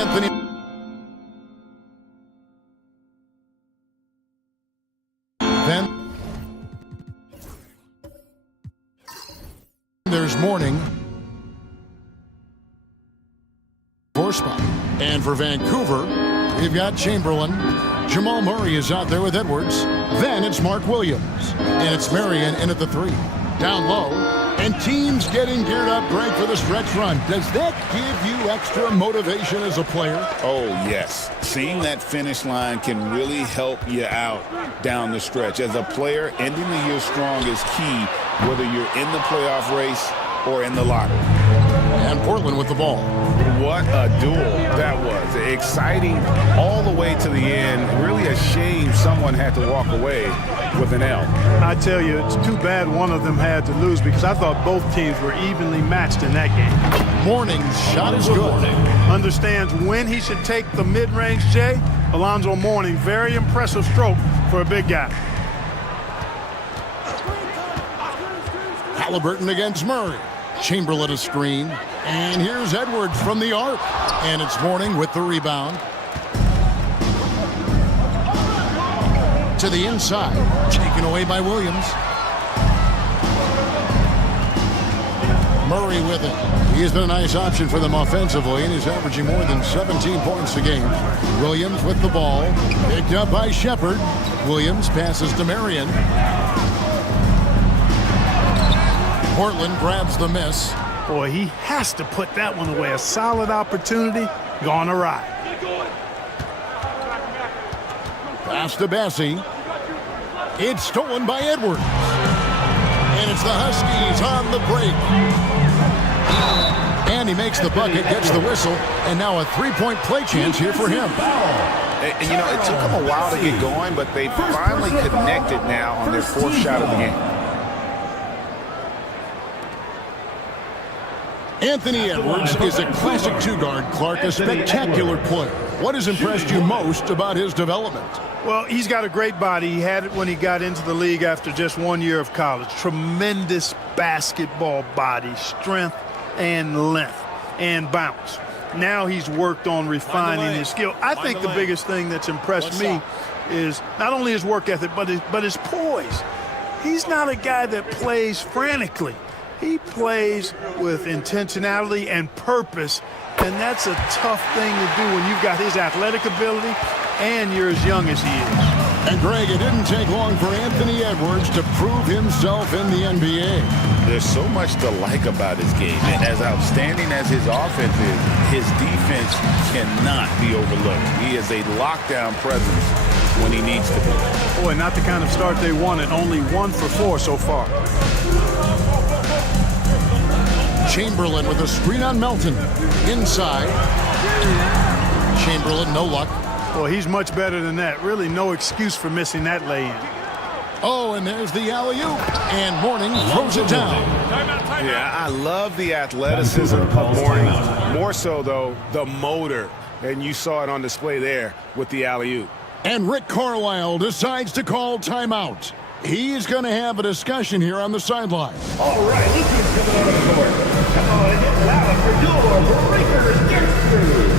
Anthony. Then there's Morning. Four spot. And for Vancouver, we've got Chamberlain. Jamal Murray is out there with Edwards. Then it's Mark Williams. And it's Marion in at the 3. Down low. And teams getting geared up, Greg, for the stretch run. Does that give you extra motivation as a player? Oh, yes. Seeing that finish line can really help you out down the stretch. As a player, ending the year strong is key, whether you're in the playoff race or in the lottery. And Portland with the ball. What a duel that was. Exciting all the way to the end. Really a shame someone had to walk away with an L. I tell you, it's too bad one of them had to lose because I thought both teams were evenly matched in that game. Morning's shot is good. Understands when he should take the mid-range, Jay. Alonzo Mourning, very impressive stroke for a big guy. Halliburton against Murray. Chamberlain a screen. And here's Edwards from the arc. And it's Morning with the rebound. To the inside. Taken away by Williams. Murray with it. He has been a nice option for them offensively, and he's averaging more than 17 points a game. Williams with the ball. Picked up by Shepard. Williams passes to Marion. Portland grabs the miss. Boy, he has to put that one away. A solid opportunity gone awry. Pass to Bassie. It's stolen by Edwards. And it's the Huskies on the break. And he makes the bucket, gets the whistle, and now a three-point play chance here for him. And, you know, it took them a while to get going, but they finally connected now on their fourth shot of the game. Anthony Edwards is a classic two-guard, Clark, a spectacular player. What has impressed you most about his development? Well, he's got a great body. He had it when he got into the league after just 1 year of college. Tremendous basketball body, strength and length and bounce. Now he's worked on refining his skill. I think the biggest thing that's impressed me is not only his work ethic, but his poise. He's not a guy that plays frantically. He plays with intentionality and purpose, and that's a tough thing to do when you've got his athletic ability and you're as young as he is. And, Greg, it didn't take long for Anthony Edwards to prove himself in the NBA. There's so much to like about his game. And as outstanding as his offense is, his defense cannot be overlooked. He is a lockdown presence when he needs to be. Boy, not the kind of start they wanted. Only 1 for 4 so far. Chamberlain with a screen on Melton. Inside. Chamberlain, no luck. Boy, he's much better than that. Really no excuse for missing that lay-in. Oh, and there's the alley-oop. And Morning throws it down. Yeah, I love the athleticism of Morning. More so, though, the motor. And you saw it on display there with the alley-oop. And Rick Carlisle decides to call timeout. He's going to have a discussion here on the sideline. All right, this is coming out of the court. Come on, get loud for your breakers. Get through.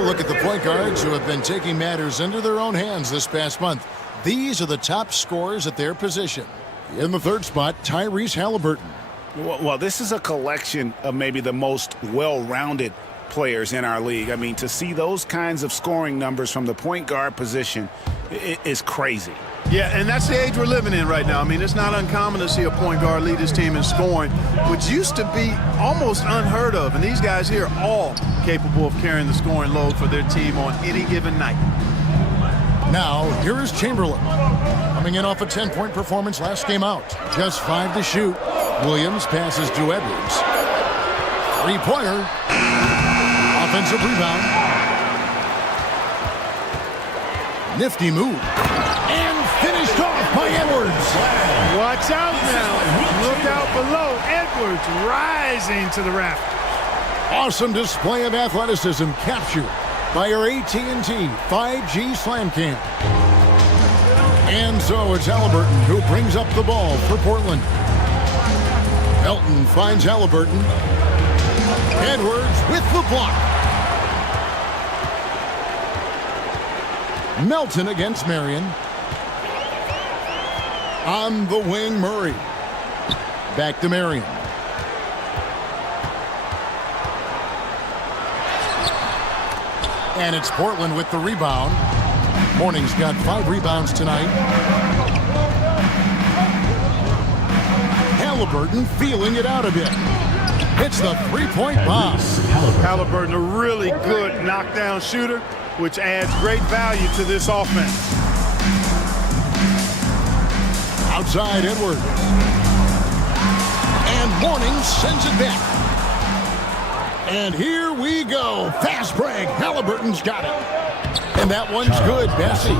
Look at the point guards who have been taking matters into their own hands this past month. These are the top scorers at their position. In the third spot, Tyrese Halliburton. Well, this is a collection of maybe the most well-rounded players in our league. I mean, to see those kinds of scoring numbers from the point guard position is crazy. Yeah, and that's the age we're living in right now. I mean, it's not uncommon to see a point guard lead his team in scoring, which used to be almost unheard of. And these guys here are all capable of carrying the scoring load for their team on any given night. Now, here is Chamberlain. Coming in off a 10-point performance last game out. Just 5 to shoot. Williams passes to Edwards. Three-pointer. Offensive rebound. Nifty move. And finished off by Edwards. Watch out now. Look out below. Edwards rising to the raft. Awesome display of athleticism captured by our AT&T 5G Slam Cam. And so it's Halliburton who brings up the ball for Portland. Melton finds Halliburton. Edwards with the block. Melton against Marion. On the wing, Murray. Back to Marion. And it's Portland with the rebound. Morning's got 5 rebounds tonight. Halliburton feeling it out a bit. It's the three-point bomb. Halliburton, a really good knockdown shooter, which adds great value to this offense. Outside Edwards. And Morning sends it back. And here we go. Fast break. Halliburton's got it. And that one's good, Bessie.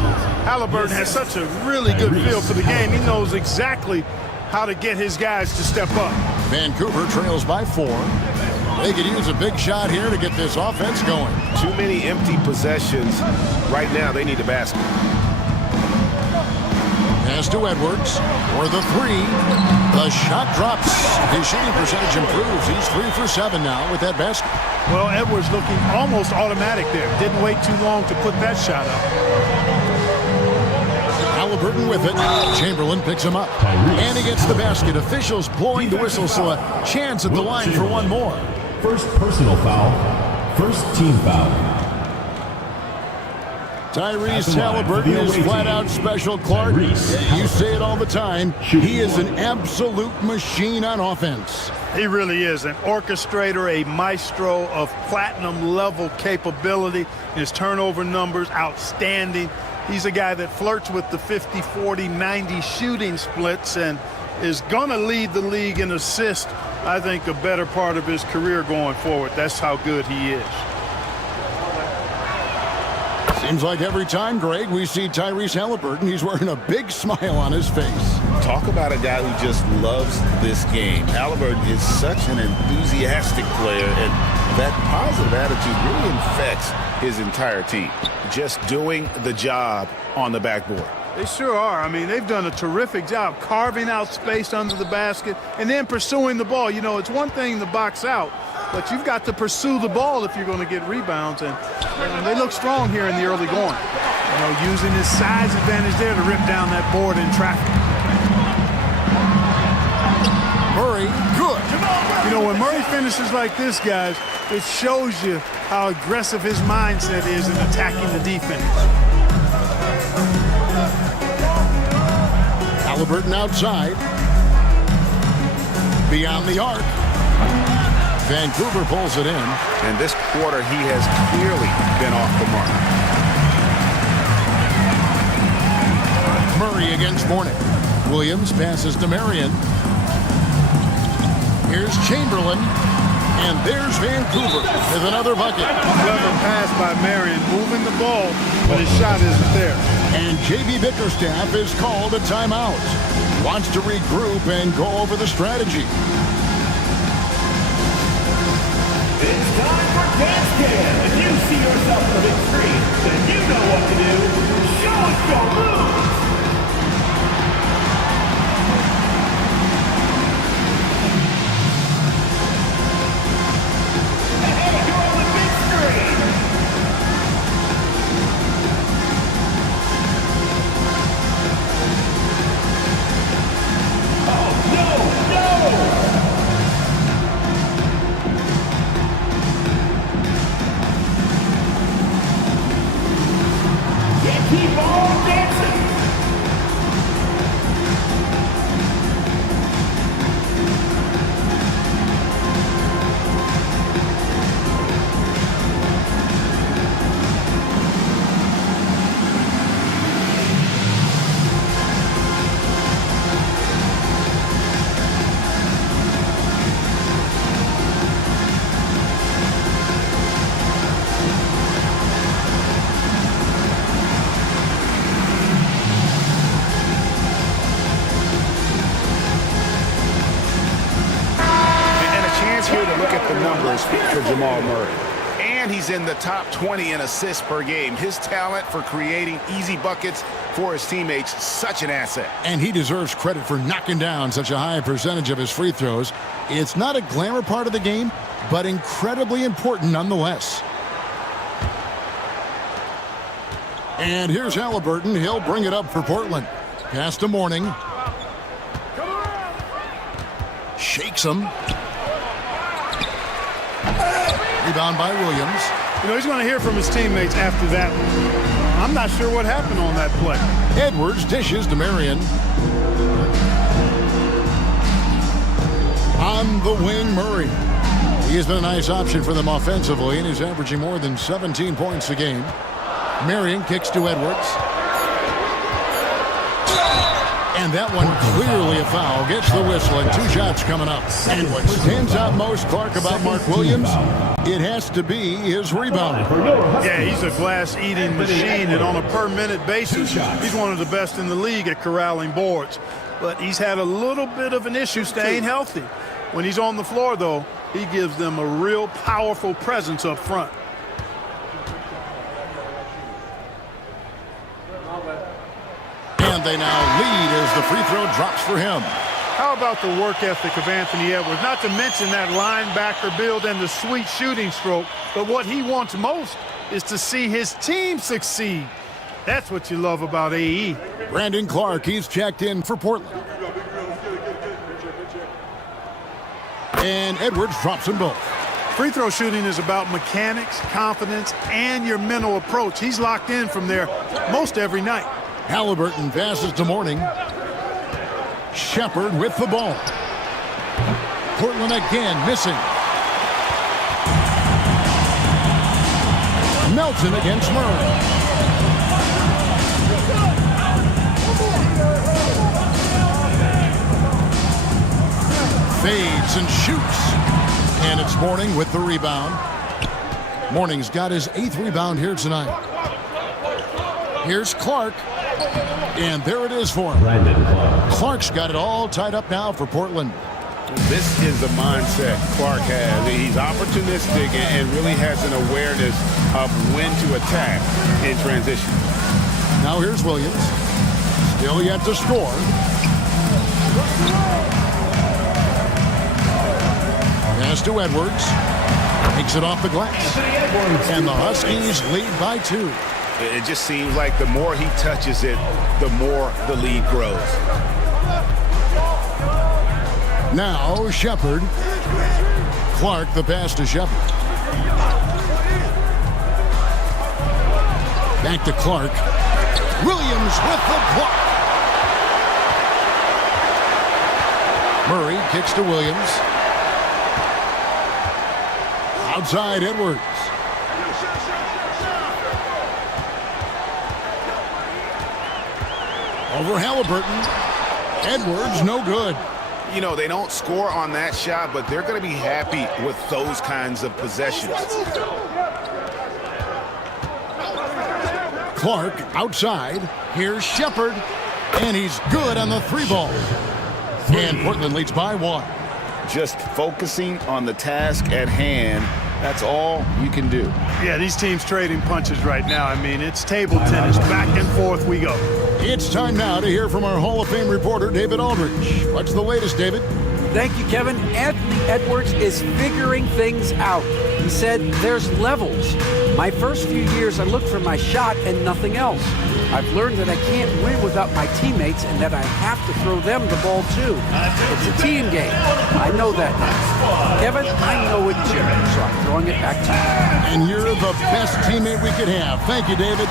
Halliburton has such a really good feel for the game. He knows exactly how to get his guys to step up. Vancouver trails by 4. They could use a big shot here to get this offense going. Too many empty possessions. Right now, they need a basket. Pass to Edwards for the 3. The shot drops. His shooting percentage improves. He's 3 for 7 now with that basket. Well, Edwards looking almost automatic there. Didn't wait too long to put that shot up. Halliburton with it. Chamberlain picks him up. And he gets the basket. Officials blowing the whistle, so a chance at the line for one more. First personal foul. First team foul. Tyrese Halliburton is flat-out special, Clark. You say it all the time. He is an absolute machine on offense. He really is an orchestrator, a maestro of platinum-level capability. His turnover numbers, outstanding. He's a guy that flirts with the 50, 40, 90 shooting splits and is going to lead the league in assists, I think, a better part of his career going forward. That's how good he is. Seems like every time, Greg, we see Tyrese Halliburton, he's wearing a big smile on his face. Talk about a guy who just loves this game. Halliburton is such an enthusiastic player, and that positive attitude really infects his entire team. Just doing the job on the backboard. They sure are. I mean, they've done a terrific job carving out space under the basket and then pursuing the ball. You know, it's one thing to box out, but you've got to pursue the ball if you're going to get rebounds. And they look strong here in the early going. You know, using his size advantage there to rip down that board in traffic. Murray, good. You know, when Murray finishes like this, guys, it shows you how aggressive his mindset is in attacking the defense. Halliburton outside. Beyond the arc. Vancouver pulls it in. And this quarter, he has clearly been off the mark. Murray against Morning. Williams passes to Marion. Here's Chamberlain. And there's Vancouver with another bucket. Clever pass by Marion, moving the ball, but his shot isn't there. And J.B. Bickerstaff is called a timeout. Wants to regroup and go over the strategy. It's time for Dance Cam. If you see yourself on the big screen, then you know what to do. Show us your moves. Hey, you're on the big screen. points for Jamal Murray. And he's in the top 20 in assists per game. His talent for creating easy buckets for his teammates, such an asset. And he deserves credit for knocking down such a high percentage of his free throws. It's not a glamour part of the game, but incredibly important nonetheless. And here's Halliburton. He'll bring it up for Portland. Pass to Mourning. Shakes him. Rebound by Williams. You know, he's going to hear from his teammates after that one. I'm not sure what happened on that play. Edwards dishes to Marion. On the wing, Murray. He has been a nice option for them offensively, and he's averaging more than 17 points a game. Marion kicks to Edwards. And that one clearly a foul. Gets the whistle, and 2 shots coming up. And what stands out most, Clark, about Mark Williams, it has to be his rebound. Yeah, he's a glass-eating machine, and on a per-minute basis, he's one of the best in the league at corralling boards. But he's had a little bit of an issue staying healthy. When he's on the floor, though, he gives them a real powerful presence up front. And they now lead as the free throw drops for him. How about the work ethic of Anthony Edwards? Not to mention that linebacker build and the sweet shooting stroke, but what he wants most is to see his team succeed. That's what you love about AE. Brandon Clark, he's checked in for Portland. And Edwards drops them both. Free throw shooting is about mechanics, confidence, and your mental approach. He's locked in from there most every night. Halliburton passes to Mourning. Shepard with the ball. Portland again missing. Melton against Murray. Fades and shoots. And it's Mourning with the rebound. Mourning's got his 8th rebound here tonight. Here's Clark. And there it is for him. Clark's got it all tied up now for Portland. This is the mindset Clark has. He's opportunistic and really has an awareness of when to attack in transition. Now here's Williams. Still yet to score. Pass to Edwards. Takes it off the glass. And the Huskies lead by 2. It just seems like the more he touches it, the more the lead grows. Now Shepard. Clark, the pass to Shepard. Back to Clark. Williams with the block. Murray kicks to Williams. Outside Edwards. Over Halliburton. Edwards, no good. You know, they don't score on that shot, but they're going to be happy with those kinds of possessions. Clark outside. Here's Shepard. And he's good on the 3 ball. And Portland leads by 1. Just focusing on the task at hand, that's all you can do. Yeah, these teams trading punches right now. I mean, it's table tennis. Back and forth we go. It's time now to hear from our Hall of Fame reporter, David Aldridge. What's the latest, David? Thank you, Kevin. Anthony Edwards is figuring things out. He said there's levels. My first few years, I looked for my shot and nothing else. I've learned that I can't win without my teammates and that I have to throw them the ball too. It's a team game. I know that now. Kevin, I know it too, so I'm throwing it back to you. And you're the best teammate we could have. Thank you, David.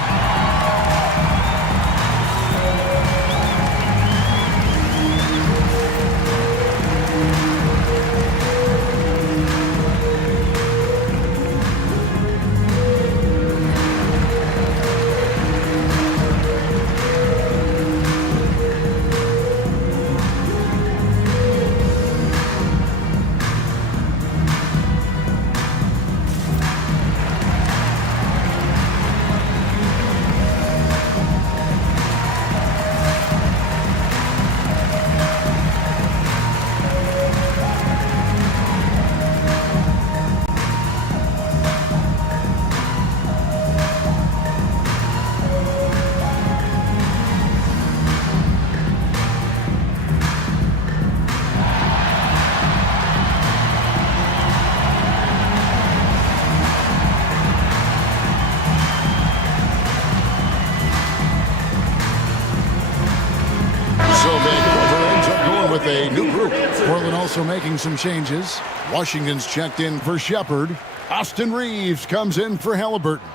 a new group. Portland also making some changes. Washington's checked in for Shepard. Austin Reeves comes in for Halliburton.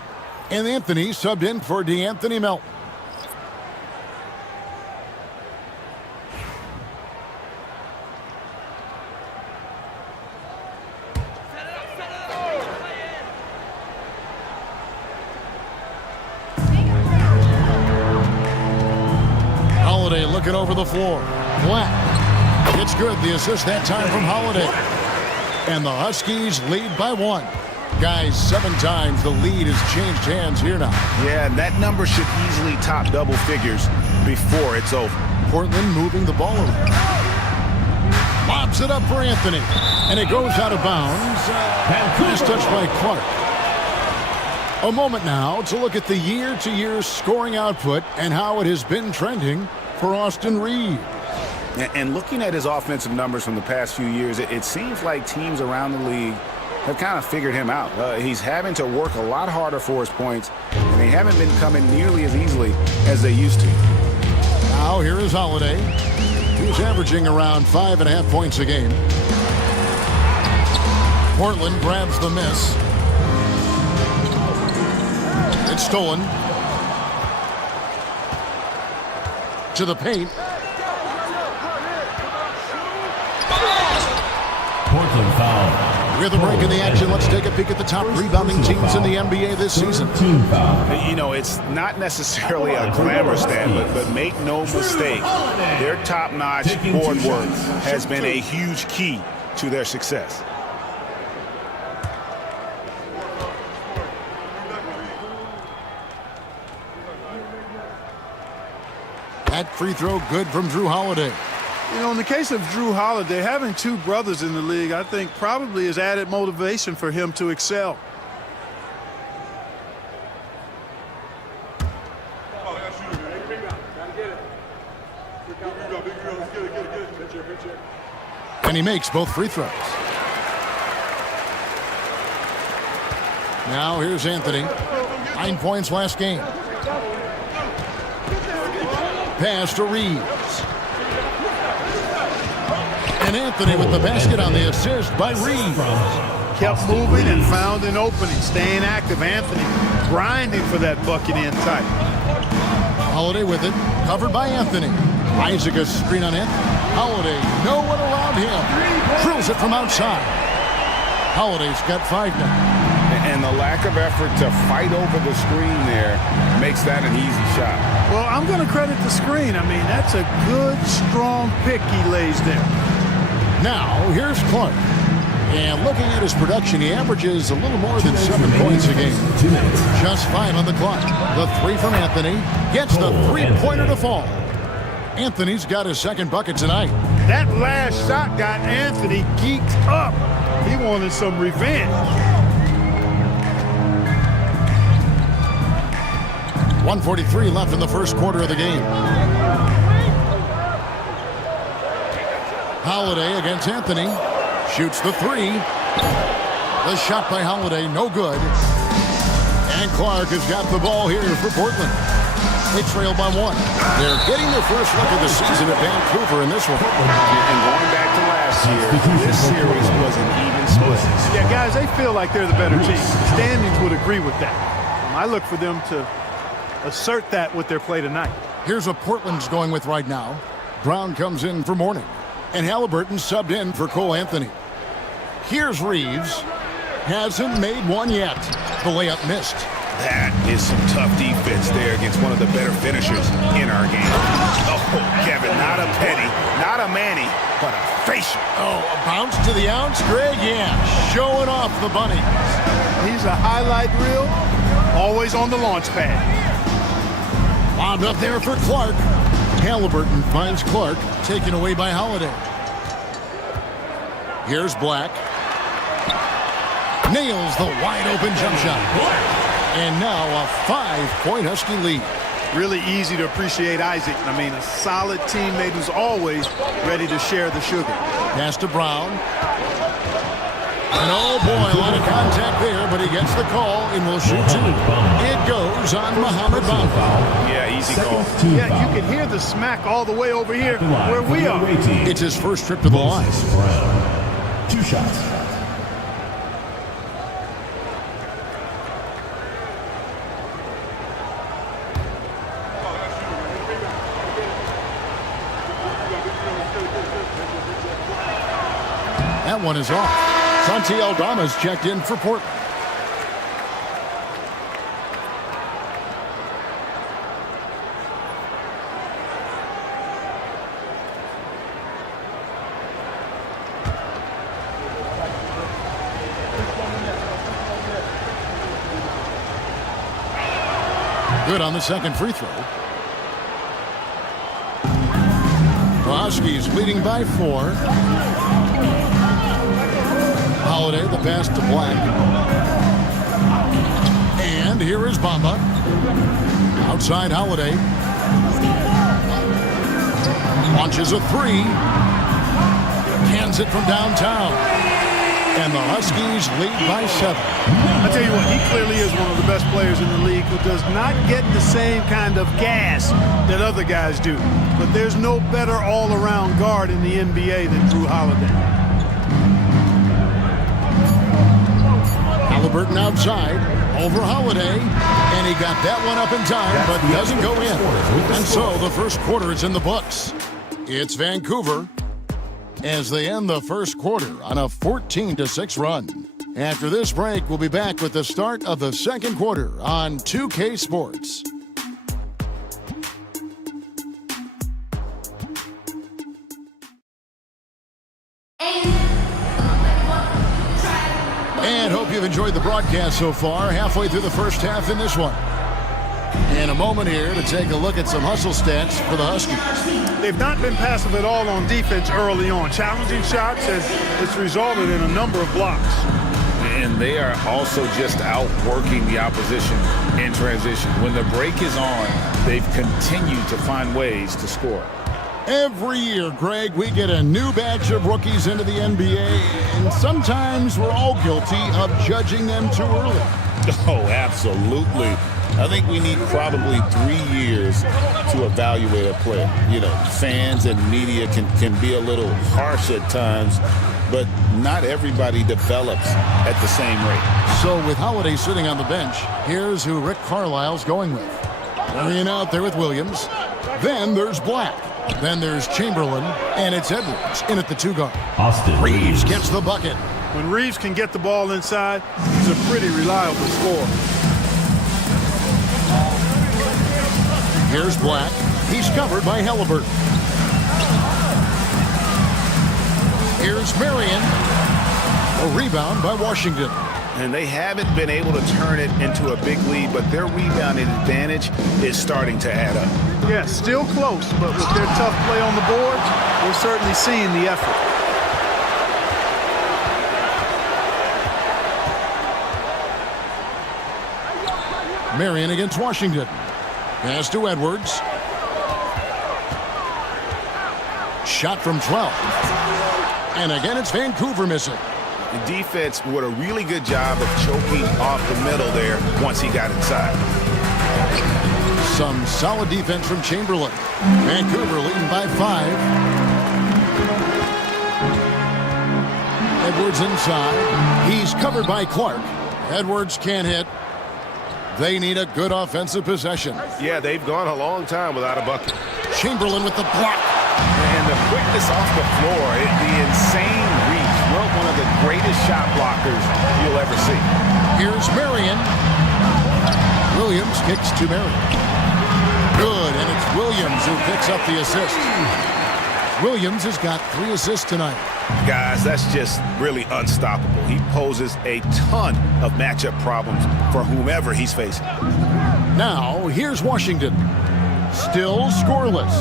And Anthony subbed in for DeAnthony Melton. Holiday looking over the floor. Black. It's good. The assist that time from Holiday. And the Huskies lead by 1. Guys, 7 times the lead has changed hands here now. Yeah, that number should easily top double figures before it's over. Portland moving the ball around. Lobs it up for Anthony. And it goes out of bounds. Nice touch by Clark. A moment now to look at the year-to-year scoring output and how it has been trending for Austin Reeves. And looking at his offensive numbers from the past few years, it seems like teams around the league have kind of figured him out. He's having to work a lot harder for his points, and they haven't been coming nearly as easily as they used to. Now here is Holiday. He's averaging around 5.5 points a game. Portland grabs the miss. It's stolen. To the paint. Portland foul. With a break in the action, let's take a peek at the top rebounding teams in the NBA this season. Team foul. You know, it's not necessarily a glamour stat, but make no mistake, their top-notch board work has been a huge key to their success. That free throw good from Drew Holiday. You know, in the case of Drew Holiday, having 2 brothers in the league, I think probably is added motivation for him to excel. And he makes both free throws. Now here's Anthony. 9 points last game. Pass to Reeves. And Anthony with the basket on the assist by Reeves. Kept moving and found an opening. Staying active. Anthony grinding for that bucket in tight. Holiday with it. Covered by Anthony. Isaac a screen on it. Holiday, no one around him. Drills it from outside. Holiday's got 5 now. And the lack of effort to fight over the screen there makes that an easy shot. Well, I'm going to credit the screen. I mean, that's a good, strong pick he lays there. Now, here's Clark. And looking at his production, he averages a little more than 7 points a game. Just 5 on the clock. The 3 from Anthony. Gets the 3-pointer to fall. Anthony's got his 2nd bucket tonight. That last shot got Anthony geeked up. He wanted some revenge. 1:43 left in the first quarter of the game. Holiday against Anthony. Shoots the 3. The shot by Holiday, no good. And Clark has got the ball here for Portland. They trail by 1. They're getting their first look of the season at Vancouver in this one. And going back to last year, this series was an even split. Yeah, guys, they feel like they're the better team. Standings would agree with that. I look for them to assert that with their play tonight. Here's what Portland's going with right now. Brown comes in for Mourning. And Halliburton subbed in for Cole Anthony. Here's Reeves. Hasn't made one yet. The layup missed. That is some tough defense there against one of the better finishers in our game. Oh, Kevin, not a penny, not a Manny, but a facial. Oh, a bounce to the ounce, Greg? Yeah, showing off the bunny. He's a highlight reel, always on the launch pad. Wound up there for Clark. Halliburton finds Clark, taken away by Holiday. Here's Black. Nails the wide-open jump shot. And now a 5-point Husky lead. Really easy to appreciate Isaac. I mean, a solid teammate who's always ready to share the sugar. Pass to Brown. And oh boy, a lot of contact there, but he gets the call and will shoot two. It goes on Muhammad Bamba. Yeah, easy call. Yeah, you can hear the smack all the way over here where we are. It's his first trip to the line. Brown. 2 shots. That one is off. Santi Aldama's checked in for Portland. Good on the second free throw. The Huskies leading by 4. Holiday, the pass to Black. And here is Bamba. Outside Holiday. Launches a 3. Cans it from downtown. And the Huskies lead by 7. I tell you what, he clearly is one of the best players in the league who does not get the same kind of gas that other guys do. But there's no better all-around guard in the NBA than Drew Holiday. Halliburton outside, over Holiday, and he got that one up in time, but doesn't go in. And so the first quarter is in the books. It's Vancouver as they end the first quarter on a 14-6 run. After this break, we'll be back with the start of the second quarter on 2K Sports. And hope you've enjoyed the broadcast so far. Halfway through the first half in this one. In a moment here to take a look at some hustle stats for the Huskies. They've not been passive at all on defense early on. Challenging shots, and it's resulted in a number of blocks. And they are also just outworking the opposition in transition. When the break is on, they've continued to find ways to score. Every year, Greg, we get a new batch of rookies into the NBA, and sometimes we're all guilty of judging them too early. Oh, absolutely. I think we need probably 3 years to evaluate a player. You know, fans and media can be a little harsh at times, but not everybody develops at the same rate. So with Holiday sitting on the bench, here's who Rick Carlisle's going with. Marion out there with Williams. Then there's Black. Then there's Chamberlain, and it's Edwards in at the 2 guard. Austin Reeves gets the bucket. When Reeves can get the ball inside, he's a pretty reliable scorer. Here's Black. He's covered by Halliburton. Here's Marion. A rebound by Washington. And they haven't been able to turn it into a big lead, but their rebounding advantage is starting to add up. Yeah, still close, but with their tough play on the board, we're certainly seeing the effort. Marion against Washington. Pass to Edwards. Shot from 12. And again, it's Vancouver missing. The defense did a really good job of choking off the middle there once he got inside. Some solid defense from Chamberlain. Vancouver leading by 5. Edwards inside. He's covered by Clark. Edwards can't hit. They need a good offensive possession. Yeah, they've gone a long time without a bucket. Chamberlain with the block. And the quickness off the floor, the insane reach. Well, one of the greatest shot blockers you'll ever see. Here's Marion. Williams kicks to Marion. Good, and it's Williams who picks up the assist. Williams has got 3 assists tonight. Guys, that's just really unstoppable. He poses a ton of matchup problems for whomever he's facing. Now, here's Washington. Still scoreless.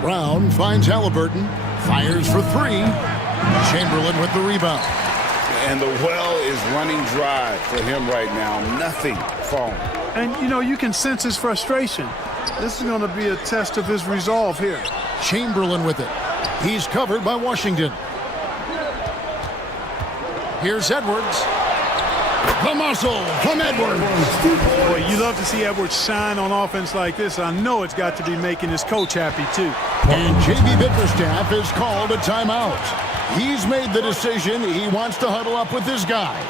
Brown finds Halliburton. Fires for 3. Chamberlain with the rebound. And the well is running dry for him right now. Nothing falling. And, you know, you can sense his frustration. This is going to be a test of his resolve here. Chamberlain with it. He's covered by Washington. Here's Edwards. The muscle from Edwards. Boy, you love to see Edwards shine on offense like this. I know it's got to be making his coach happy, too. And J.B. Bickerstaff has called a timeout. He's made the decision. He wants to huddle up with his guys.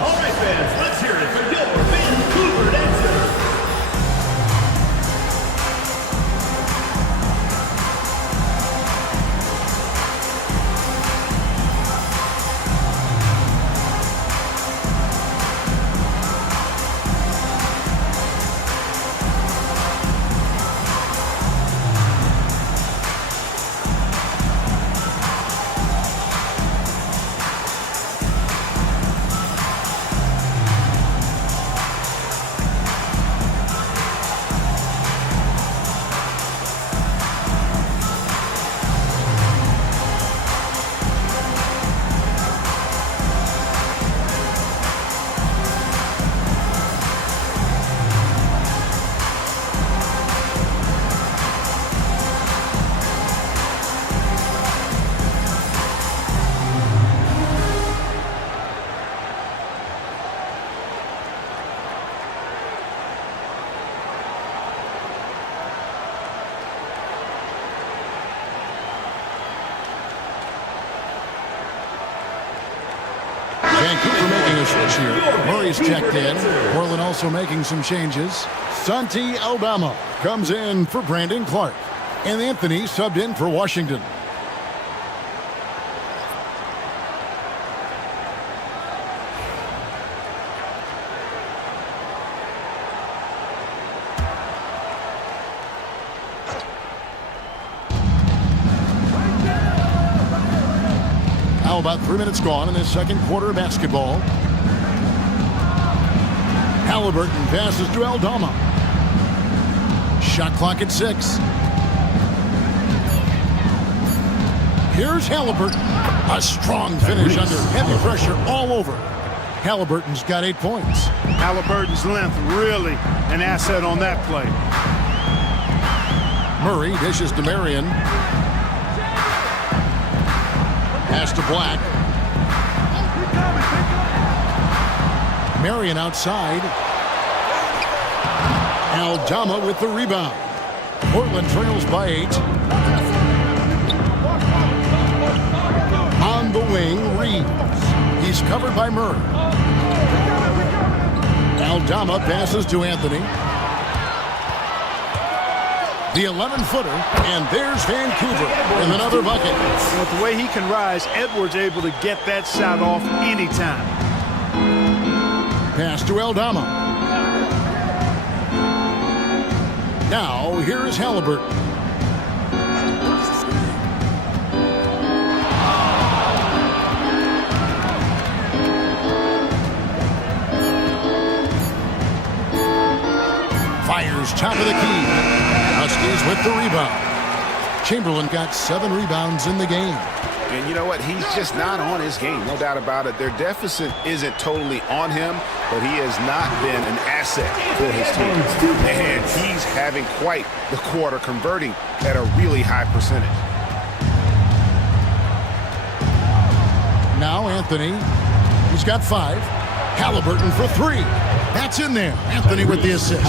All right, fans, let's hear it for your Vancouver dancer. Vancouver making a switch here. Murray's checked in. Portland also making some changes. Santi Aldama comes in for Brandon Clark. And Anthony subbed in for Washington. Now about 3 minutes gone in this second quarter of basketball. Halliburton passes to Aldama. Shot clock at 6. Here's Halliburton. A strong finish under heavy pressure all over. Halliburton's got 8 points. Halliburton's length really an asset on that play. Murray dishes to Marion. Pass to Black. Marion outside. Aldama with the rebound. Portland trails by 8. On the wing, Reeves. He's covered by Murray. Aldama passes to Anthony. The 11-footer, and there's Vancouver with another bucket. With the way he can rise, Edwards able to get that shot off anytime. Pass to Aldama. Now, here's Halliburton. Fires top of the key. Huskies with the rebound. Chamberlain got 7 rebounds in the game. And you know what? He's just not on his game, no doubt about it. Their deficit isn't totally on him, but he has not been an asset for his team. And he's having quite the quarter, converting at a really high percentage. Now Anthony, he's got 5. Halliburton for 3. That's in there. Anthony with the assist.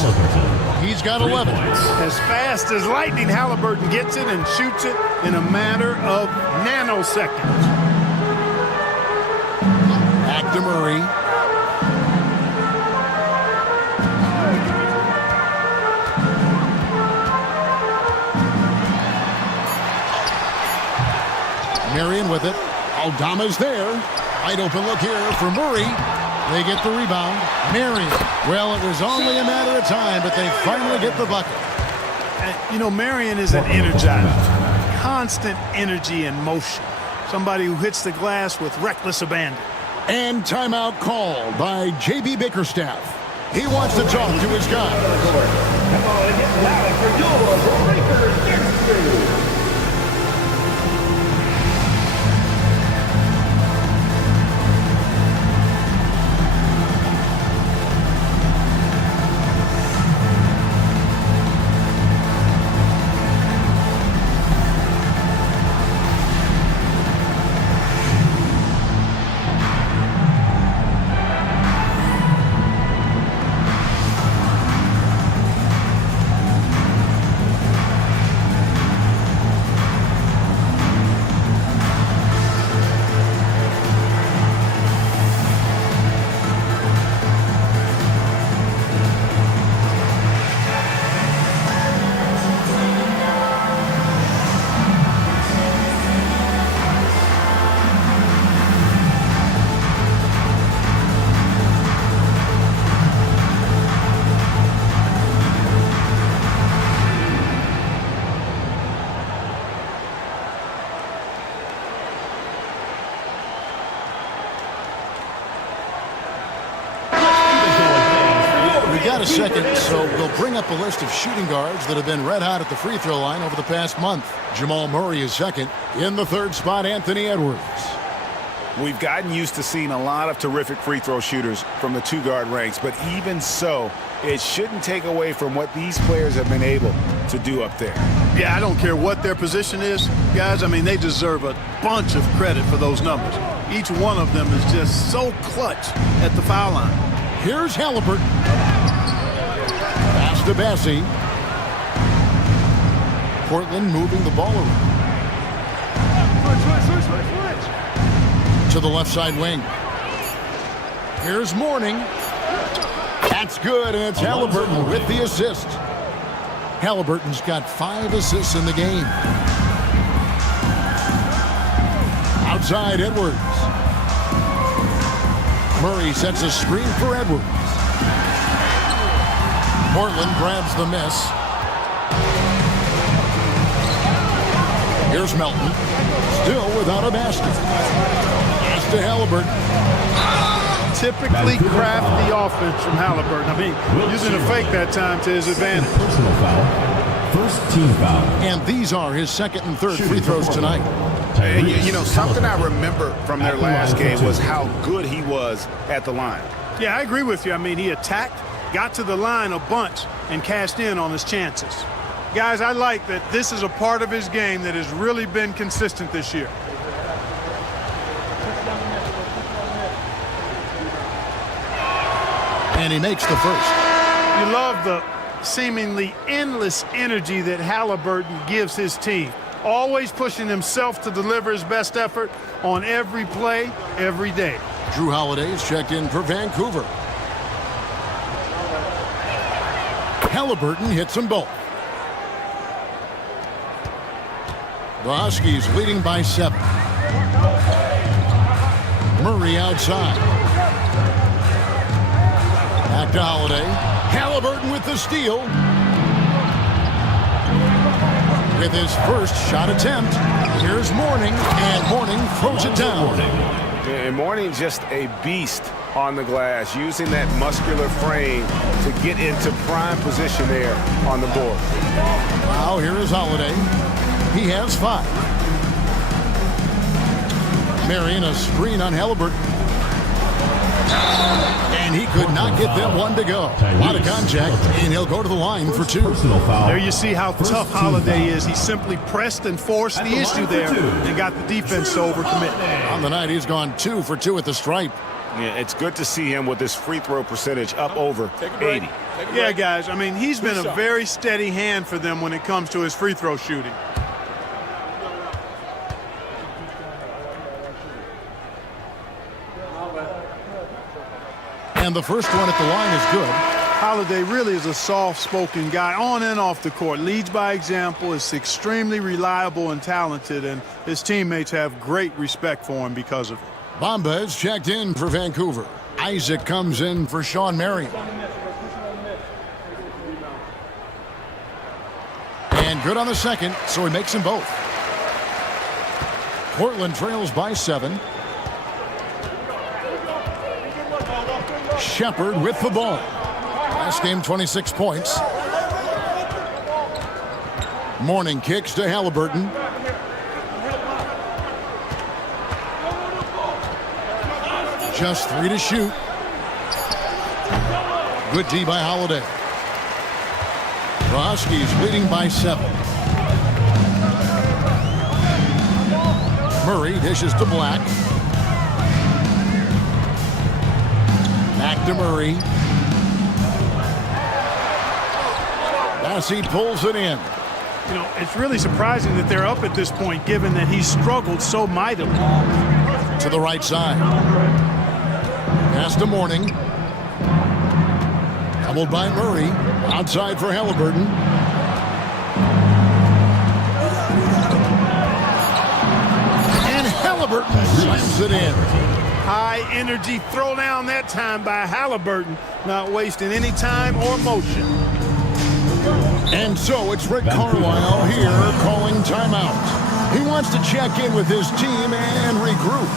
He's got 11. As fast as lightning, Halliburton gets it and shoots it in a matter of nanoseconds. Back to Murray. Marion with it. Aldama's there. Wide open look here for Murray. They get the rebound. Marion. Well, it was only a matter of time, but they finally get the bucket. You know, Marion is an energizer. Constant energy and motion. Somebody who hits the glass with reckless abandon. And timeout called by J.B. Bickerstaff. He wants to talk to his guys. Come on and get loud for your Breakers Dance. second, so we'll bring up a list of shooting guards that have been red hot at the free throw line over the past month. Jamal Murray is second. In the third spot, Anthony Edwards. We've gotten used to seeing a lot of terrific free throw shooters from the two-guard ranks, but even so, it shouldn't take away from what these players have been able to do up there. Yeah, I don't care what their position is, guys. I mean, they deserve a bunch of credit for those numbers. Each one of them is just so clutch at the foul line. Here's Halliburton. Pass to Bassie. Portland moving the ball around. To the left side wing. Here's Mourning. That's good, and it's Halliburton with the assist. Halliburton's got 5 assists in the game. Outside Edwards. Murray sets a screen for Edwards. Portland grabs the miss. Here's Melton. Still without a basket. Pass to Halliburton. Typically crafty offense from Halliburton. I mean, using a fake that time to his advantage. Personal foul. First team foul. And these are his second and third free throws tonight. You know, something I remember from their last game was how good he was at the line. Yeah, I agree with you. I mean, he attacked, got to the line a bunch, and cashed in on his chances. Guys, I like that this is a part of his game that has really been consistent this year. And he makes the first. You love the seemingly endless energy that Halliburton gives his team. Always pushing himself to deliver his best effort on every play, every day. Drew Holiday's checked in for Vancouver. Halliburton hits them both. The Huskies leading by 7. Murray outside. Back to Holiday. Halliburton with the steal. With his first shot attempt, here's Mourning, and Mourning throws it down. And Mourning just a beast on the glass, using that muscular frame to get into prime position there on the board. Now here is Holiday. He has 5. Marion a screen on Halliburton. And he could not get them one to go. A lot of contact, and he'll go to the line for 2. Personal foul. There you see how tough Holiday is. He simply pressed and forced the issue there and got the defense to overcommit. On the night, he's gone 2 for 2 at the stripe. Yeah, it's good to see him with his free throw percentage up over 80. Yeah, guys, I mean, he's been a very steady hand for them when it comes to his free throw shooting. And the first one at the line is good. Holiday really is a soft-spoken guy on and off the court. Leads by example, is extremely reliable and talented, and his teammates have great respect for him because of it. Bamba is checked in for Vancouver. Isaac comes in for Sean Marion. And good on the second, so he makes them both. Portland trails by 7. Shepard with the ball. Last game, 26 points. Mourning kicks to Halliburton. Just 3 to shoot. Good D by Holiday. Huskies leading by 7. Murray dishes to Black. Back to Murray. Bassie pulls it in. You know, it's really surprising that they're up at this point, given that he struggled so mightily. To the right side. Pass to Mourning. Doubled by Murray. Outside for Halliburton. And Halliburton slams it in. High energy throw down that time by Halliburton, not wasting any time or motion. And so it's Rick Carlisle here calling timeout. He wants to check in with his team and regroup.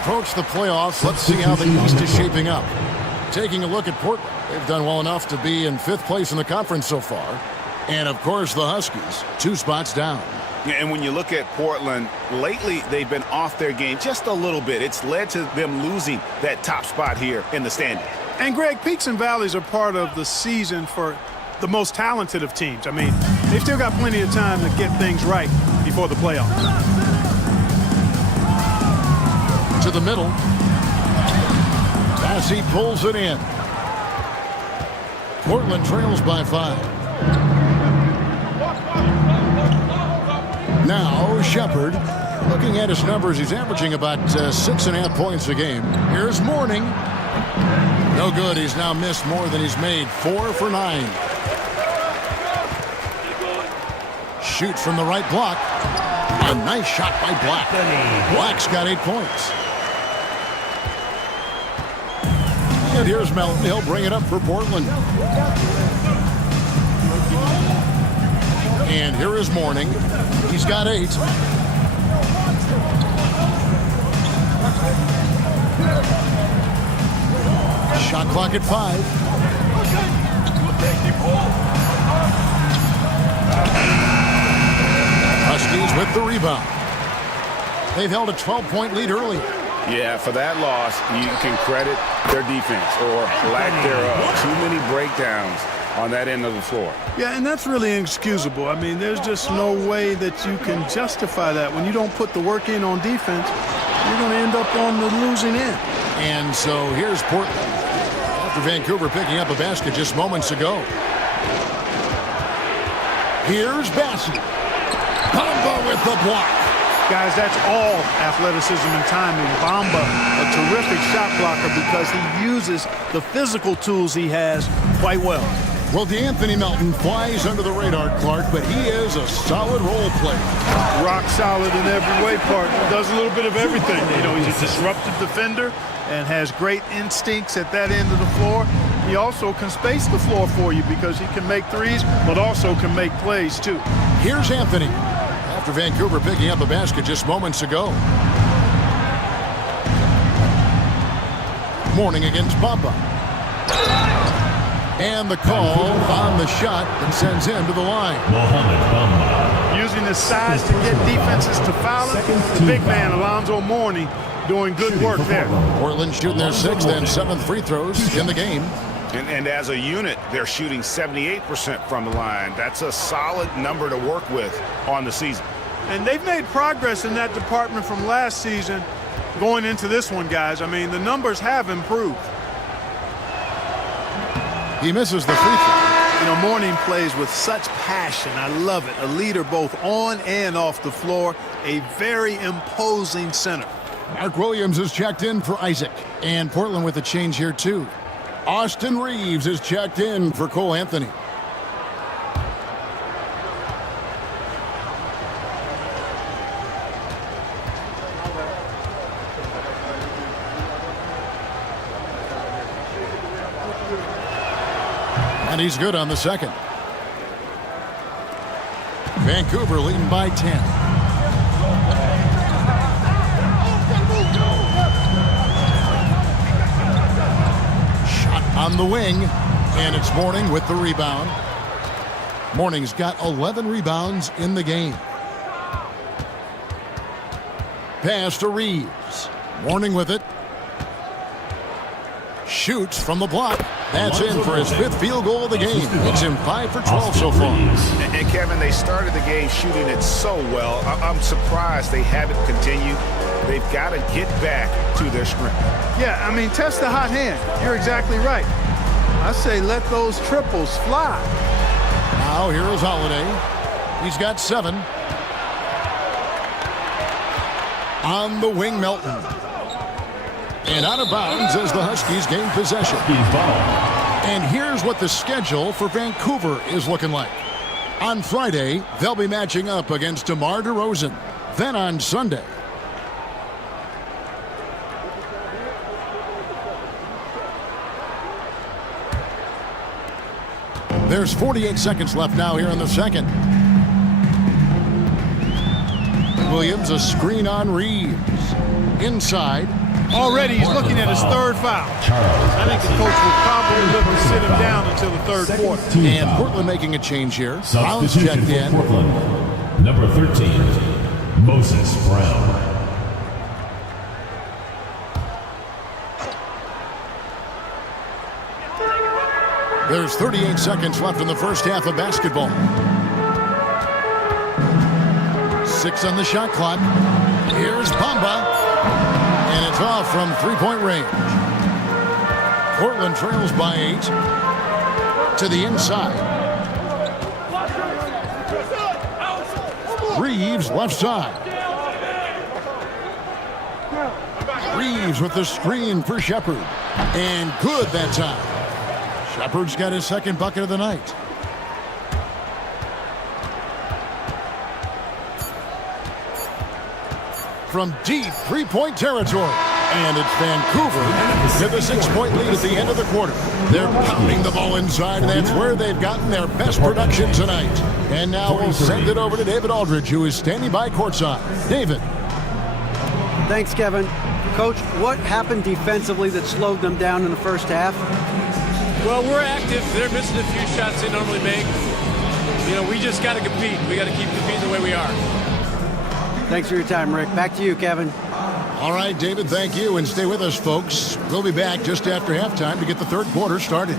approach the playoffs, let's see how the East is shaping up. Taking a look at Portland, they've done well enough to be in 5th place in the conference so far. And, of course, the Huskies, 2 spots down. Yeah, and when you look at Portland, lately they've been off their game just a little bit. It's led to them losing that top spot here in the standings. And, Greg, peaks and valleys are part of the season for the most talented of teams. I mean, they've still got plenty of time to get things right before the playoffs. To the middle. Massey pulls it in. Portland trails by 5. Now Shepard, looking at his numbers, he's averaging about 6.5 points a game. Here's Mourning. No good. He's now missed more than he's made. 4 for 9. Shoots from the right block. A nice shot by Black. Black's got 8 points. And here's Melton. He'll bring it up for Portland. And here is Mourning. He's got 8. Shot clock at 5. Huskies with the rebound. They've held a 12-point lead early. Yeah, for that loss, you can credit their defense or lack thereof. Too many breakdowns on that end of the floor. Yeah, and that's really inexcusable. I mean, there's just no way that you can justify that. When you don't put the work in on defense, you're going to end up on the losing end. And so here's Portland. After Vancouver picking up a basket just moments ago. Here's Bassey. Bamba with the block. Guys, that's all athleticism and timing. Bamba, a terrific shot blocker because he uses the physical tools he has quite well. Well, DeAnthony Melton flies under the radar, Clark, but he is a solid role player. Rock solid in every way, partner. Does a little bit of everything. You know, he's a disruptive defender and has great instincts at that end of the floor. He also can space the floor for you because he can make threes, but also can make plays, too. Here's Anthony. After Vancouver picking up a basket just moments ago. Mourning against Bamba. And the call on the shot that sends him to the line. Using his size to get defenses to foul him. The big man, Alonzo Mourning, doing good work there. Portland shooting their 6th and 7th free throws in the game. And as a unit, they're shooting 78% from the line. That's a solid number to work with on the season. And they've made progress in that department from last season going into this one, guys. I mean, the numbers have improved. He misses the free throw. You know, Mourning plays with such passion. I love it. A leader both on and off the floor. A very imposing center. Mark Williams is checked in for Isaac. And Portland with a change here, too. Austin Reeves is checked in for Cole Anthony. And he's good on the second. Vancouver leading by 10. On the wing, and it's Mourning with the rebound. Mourning's got 11 rebounds in the game. Pass to Reeves. Mourning with it. Shoots from the block. That's in for his 5th field goal of the game. Makes him 5 for 12 so far. And Kevin, they started the game shooting it so well. I'm surprised they haven't continued. They've got to get back to their strength. Yeah, I mean, test the hot hand. You're exactly right. I say let those triples fly. Now here is Holiday. He's got 7. On the wing, Melton. And out of bounds as the Huskies gain possession. And here's what the schedule for Vancouver is looking like. On Friday, they'll be matching up against DeMar DeRozan. Then on Sunday, there's 48 seconds left now here in the second. Williams, a screen on Reeves. Inside. Already he's looking at his third foul. I think the coach will probably look to sit him down until the third quarter. And Portland making a change here. Brown's checked in. Portland, number 13, Moses Brown. There's 38 seconds left in the first half of basketball. 6 on the shot clock. Here's Bamba. And it's off from three-point range. Portland trails by 8. To the inside. Reeves left side. Reeves with the screen for Shepard. And good that time. Shepard's got his second bucket of the night. From deep three-point territory. And it's Vancouver with a 6-point lead at the end of the quarter. They're pounding the ball inside, and that's where they've gotten their best production tonight. And now we'll send it over to David Aldridge, who is standing by courtside. David. Thanks, Kevin. Coach, what happened defensively that slowed them down in the first half? Well, we're active. They're missing a few shots they normally make. You know, we just got to compete. We got to keep competing the way we are. Thanks for your time, Rick. Back to you, Kevin. All right, David, thank you. And stay with us, folks. We'll be back just after halftime to get the third quarter started.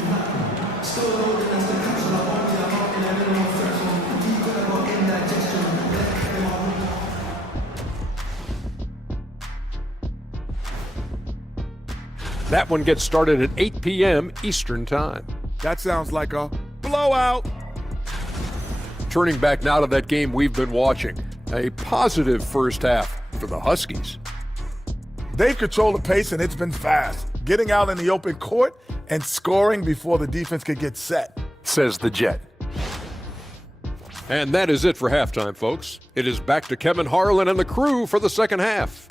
That one gets started at 8 p.m. Eastern Time. That sounds like a blowout. Turning back now to that game we've been watching. A positive first half for the Huskies. They've controlled the pace, and it's been fast. Getting out in the open court and scoring before the defense could get set. Says the Jet. And that is it for halftime, folks. It is back to Kevin Harlan and the crew for the second half.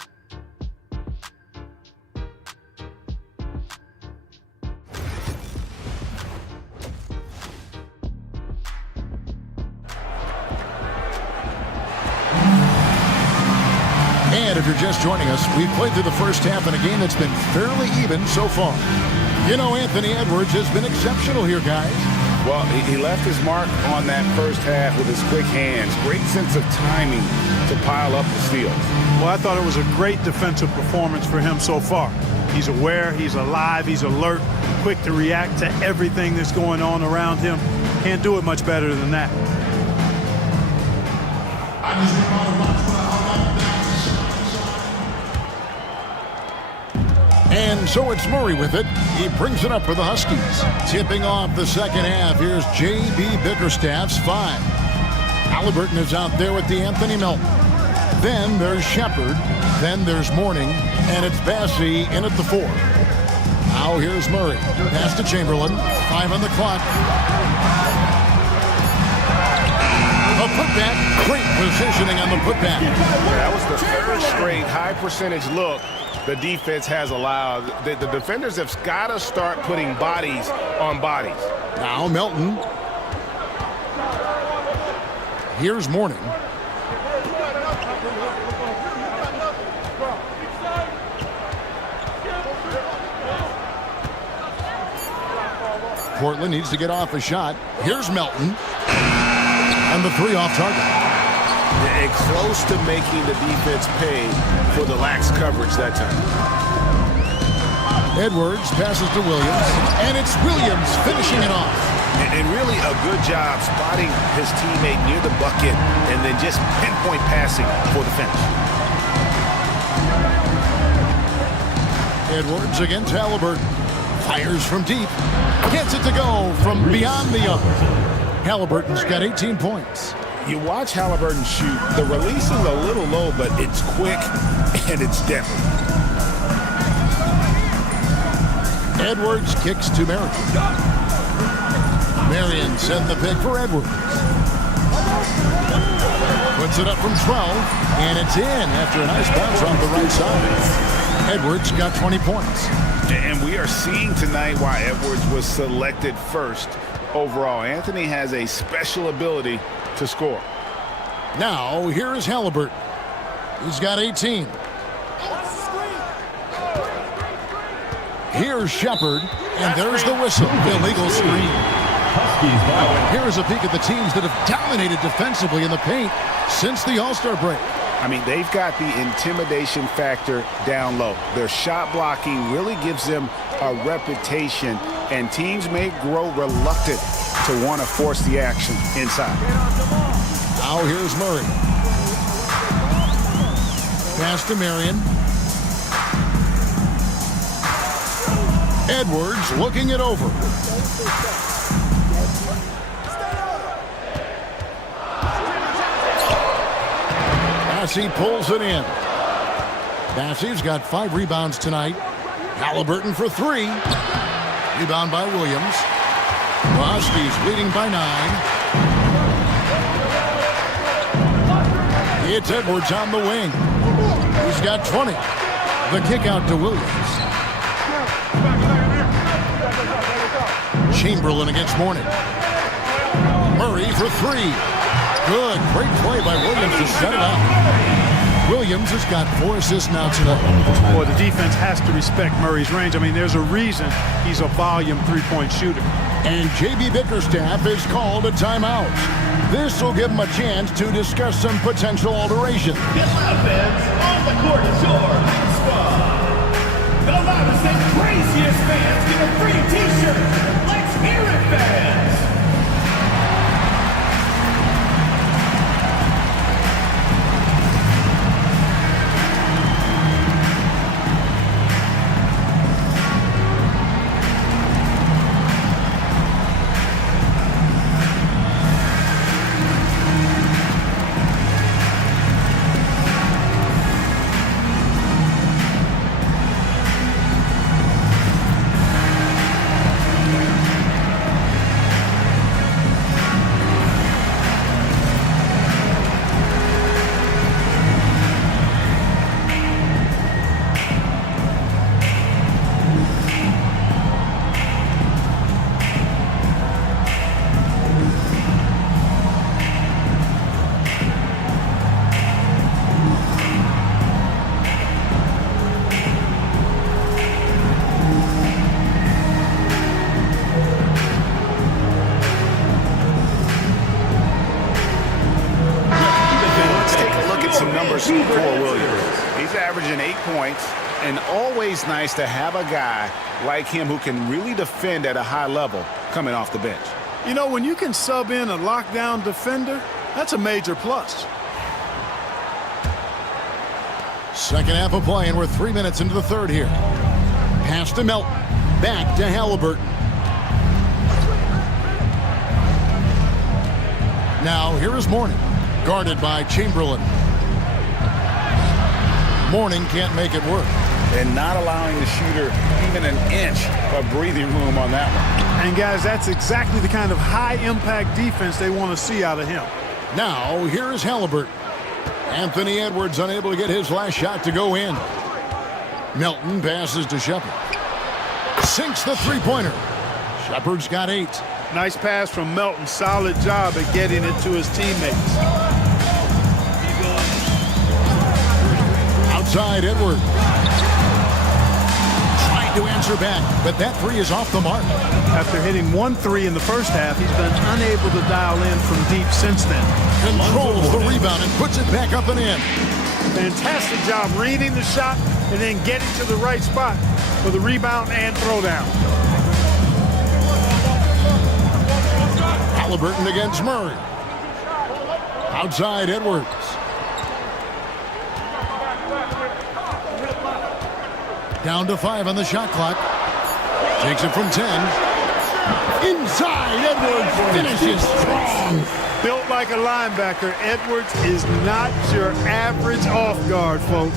And if you're just joining us, we've played through the first half in a game that's been fairly even so far. You know, Anthony Edwards has been exceptional here, guys. Well, he left his mark on that first half with his quick hands. Great sense of timing to pile up the steals. Well, I thought it was a great defensive performance for him so far. He's aware, he's alive, he's alert, quick to react to everything that's going on around him. Can't do it much better than that. And so it's Murray with it. He brings it up for the Huskies. Tipping off the second half, here's J.B. Bickerstaff's 5. Halliburton is out there with DeAnthony Melton. Then there's Shepard. Then there's Mourning. And it's Bassey in at the 4. Now here's Murray. Pass to Chamberlain. 5 on the clock. A putback. Great positioning on the putback. That was the third straight high percentage look the defense has allowed. The defenders have got to start putting bodies on bodies. Now Melton. Here's Mourning. Portland needs to get off a shot. Here's Melton. And the 3 off target. And close to making the defense pay for the lax coverage that time. Edwards passes to Williams, and it's Williams finishing it off. And really a good job spotting his teammate near the bucket and then just pinpoint passing for the finish. Edwards against Halliburton. Fires from deep. Gets it to go from beyond the arc. Halliburton's got 18 points. You watch Halliburton shoot. The release is a little low, but it's quick and it's deadly. Edwards kicks to Marion. Marion sent the pick for Edwards. Puts it up from 12, and it's in after a nice bounce on the right side. Edwards got 20 points. And we are seeing tonight why Edwards was selected first overall. Anthony has a special ability to score. Now, here is Halliburton. He's got 18. Here's Shepard, and there's the whistle. Illegal screen. Huskies ball. Here is a peek at the teams that have dominated defensively in the paint since the All-Star break. I mean, they've got the intimidation factor down low. Their shot blocking really gives them a reputation, and teams may grow reluctant to want to force the action inside. Now here's Murray. Pass to Marion. Edwards looking it over. Bassey pulls it in. Bassey's got 5 rebounds tonight. Halliburton for 3. Rebound by Williams. Roski's leading by 9. It's Edwards on the wing. He's got 20. The kick out to Williams. Chamberlain against Mourning. Murray for 3. Good. Great play by Williams to set it up. Williams has got 4 assists now tonight. Boy, the defense has to respect Murray's range. I mean, there's a reason he's a volume three-point shooter. And J.B. Bickerstaff is called a timeout. This will give him a chance to discuss some potential alterations. Get loud, fans. On the court is your hot squad. The loudest and craziest fans get a free t-shirt. Let's hear it, fans. For Williams. He's averaging 8 points, and always nice to have a guy like him who can really defend at a high level coming off the bench. You know, when you can sub in a lockdown defender, that's a major plus. Second half of play, and we're 3 minutes into the third here. Pass to Melton. Back to Halliburton. Now, here is Mourning. Guarded by Chamberlain. Mourning can't make it work. And not allowing the shooter even an inch of breathing room on that one. And, guys, that's exactly the kind of high-impact defense they want to see out of him. Now, here is Halliburton. Anthony Edwards unable to get his last shot to go in. Melton passes to Shepard. Sinks the three-pointer. Shepard's got 8. Nice pass from Melton. Solid job at getting it to his teammates. Outside Edwards. Trying to answer back, but that 3 is off the mark. After hitting 1 3 in the first half, he's been unable to dial in from deep since then. Controls the rebound and puts it back up and in. Fantastic job reading the shot and then getting to the right spot for the rebound and throwdown. Halliburton against Murray. Outside Edwards. Down to 5 on the shot clock. Takes it from 10. Inside, Edwards finishes strong. Built like a linebacker, Edwards is not your average off guard, folks.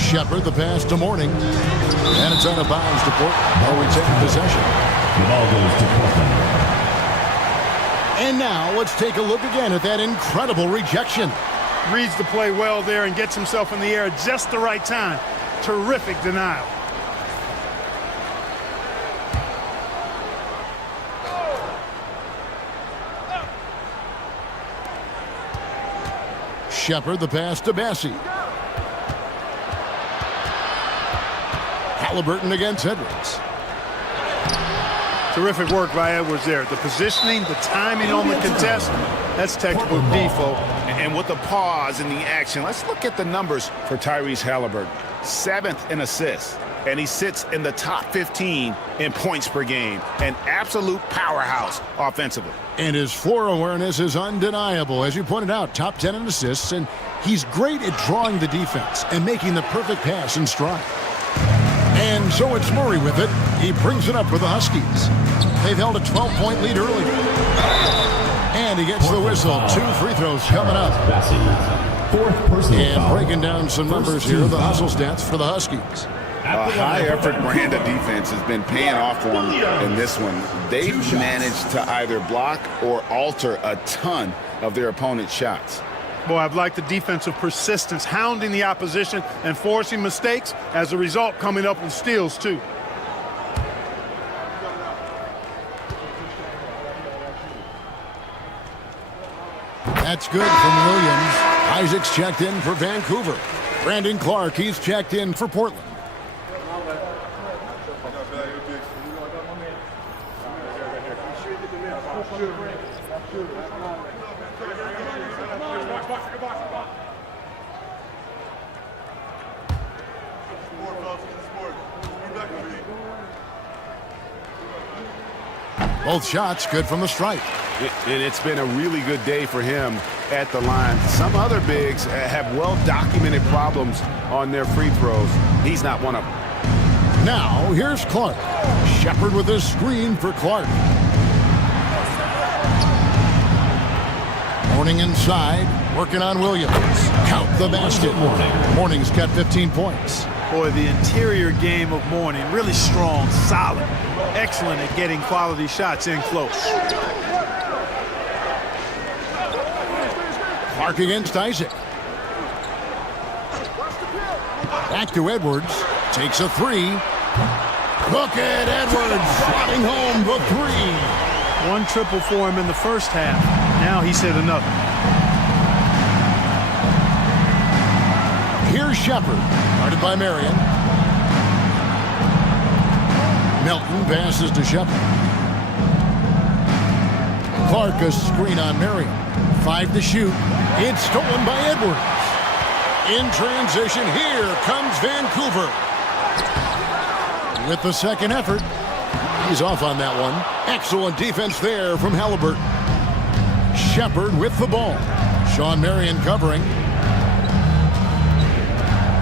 Shepard, the pass to Mourning. And it's out of bounds to Portland. They'll retain possession. The ball goes to Portland. And now let's take a look again at that incredible rejection. Reads the play well there and gets himself in the air at just the right time. Terrific denial. Shepard, the pass to Bassey. Halliburton against Edwards. Terrific work by Edwards there. The positioning, the timing on the contest, that's technical default. And with the pause in the action, let's look at the numbers for Tyrese Halliburton. 7th in assists, and he sits in the top 15 in points per game. An absolute powerhouse offensively. And his floor awareness is undeniable. As you pointed out, top 10 in assists, and he's great at drawing the defense and making the perfect pass in stride. And so it's Murray with it. He brings it up for the Huskies. They've held a 12-point lead early. And he gets the whistle. 2 free throws coming up. And breaking down some numbers here, the hustle stats for the Huskies. A high-effort brand of defense has been paying off for them in this one. They've managed to either block or alter a ton of their opponent's shots. Boy, I've liked the defensive persistence, hounding the opposition and forcing mistakes. As a result, coming up with steals, too. That's good from Williams. Isaac's checked in for Vancouver. Brandon Clark, he's checked in for Portland. Both shots good from the stripe. It's been a really good day for him at the line. Some other bigs have well-documented problems on their free throws. He's not one of them. Now, here's Clark. Shepard with a screen for Clark. Morning inside, working on Williams. Count the basket. Morning's got 15 points. Boy, the interior game of Mourning, really strong, solid, excellent at getting quality shots in close. Clark against Isaac. Back to Edwards. Takes a 3. Look at Edwards slotting home the 3. 1 triple for him in the first half. Now he's hit another. Here's Shepard, guarded by Marion. Melton passes to Shepard. Clark a screen on Marion. 5 to shoot. It's stolen by Edwards. In transition, here comes Vancouver. With the second effort, he's off on that one. Excellent defense there from Halliburton. Shepard with the ball. Sean Marion covering.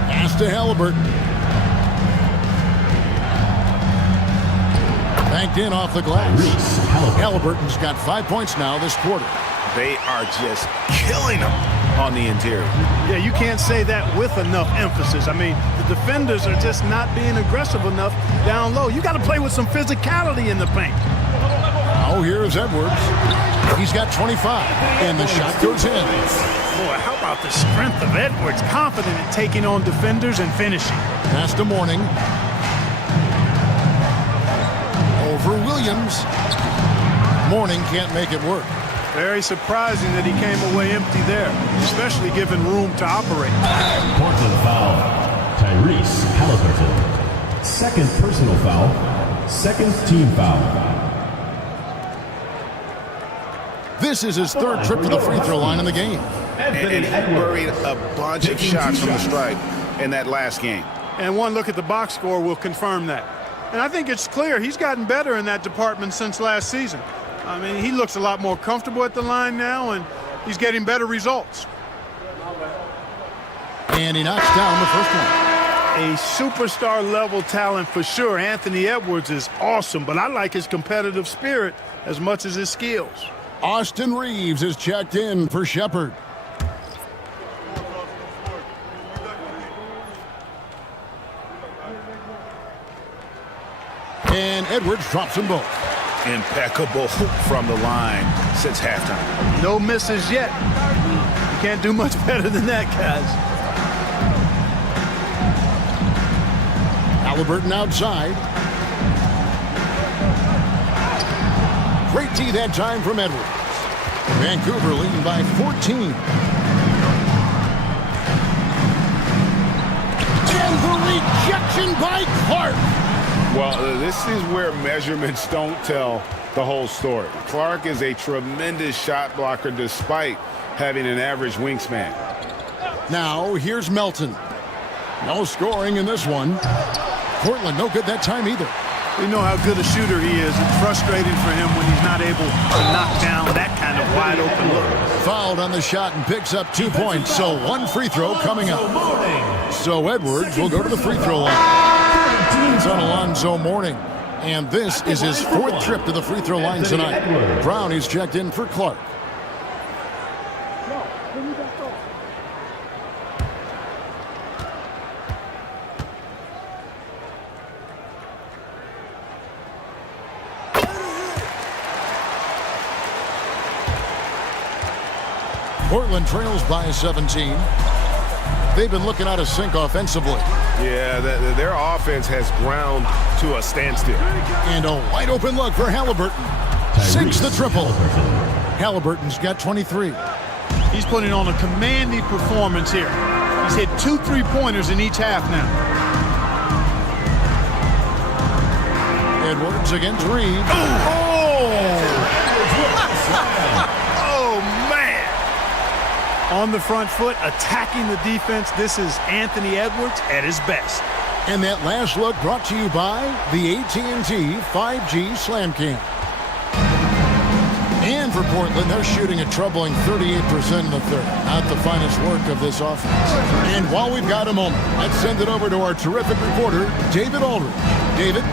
Pass to Halliburton. Banked in off the glass. Halliburton's got 5 points now this quarter. They are just killing them on the interior. Yeah, you can't say that with enough emphasis. I mean, the defenders are just not being aggressive enough down low. You got to play with some physicality in the paint. Now here's Edwards. He's got 25, and the shot goes in. Boy, how about the strength of Edwards? Confident in taking on defenders and finishing. Pass to Morning. Over Williams. Morning can't make it work. Very surprising that he came away empty there, especially given room to operate. Portland foul. Tyrese Halliburton. Second personal foul. Second team foul. This is his 3rd trip to the free throw line in the game. And he buried a bunch of shots from the stripe in that last game. And one look at the box score will confirm that. And I think it's clear he's gotten better in that department since last season. I mean, he looks a lot more comfortable at the line now, and he's getting better results. And he knocks down the first one. A superstar-level talent for sure. Anthony Edwards is awesome, but I like his competitive spirit as much as his skills. Austin Reeves is checked in for Shepard. And Edwards drops them both. Impeccable from the line since halftime. No misses yet. You can't do much better than that, guys. Halliburton outside. Great D that time from Edwards. Vancouver leading by 14. And the rejection by Clark. Well, this is where measurements don't tell the whole story. Clark is a tremendous shot blocker despite having an average wingspan. Now, here's Melton. No scoring in this one. Portland, no good that time either. We know how good a shooter he is. It's frustrating for him when he's not able to knock down that kind of wide open look. Fouled on the shot and picks up 2 points, so one free throw coming up. So Edwards will go to the free throw line. It's on Alonzo Mourning, and this is his 4th trip to the free throw line tonight. Brown is checked in for Clark. Portland trails by 17. They've been looking out of sync offensively. Yeah, their offense has ground to a standstill. And a wide open look for Halliburton. Sinks the triple. Halliburton's got 23. He's putting on a commanding performance here. He's hit 2 3-pointers in each half now. Edwards against Reeves. On the front foot, attacking the defense. This is Anthony Edwards at his best. And that last look brought to you by the AT&T 5G Slam Cam. And for Portland, they're shooting a troubling 38% in the third. Not the finest work of this offense. And while we've got a moment, let's send it over to our terrific reporter, David Aldridge. David?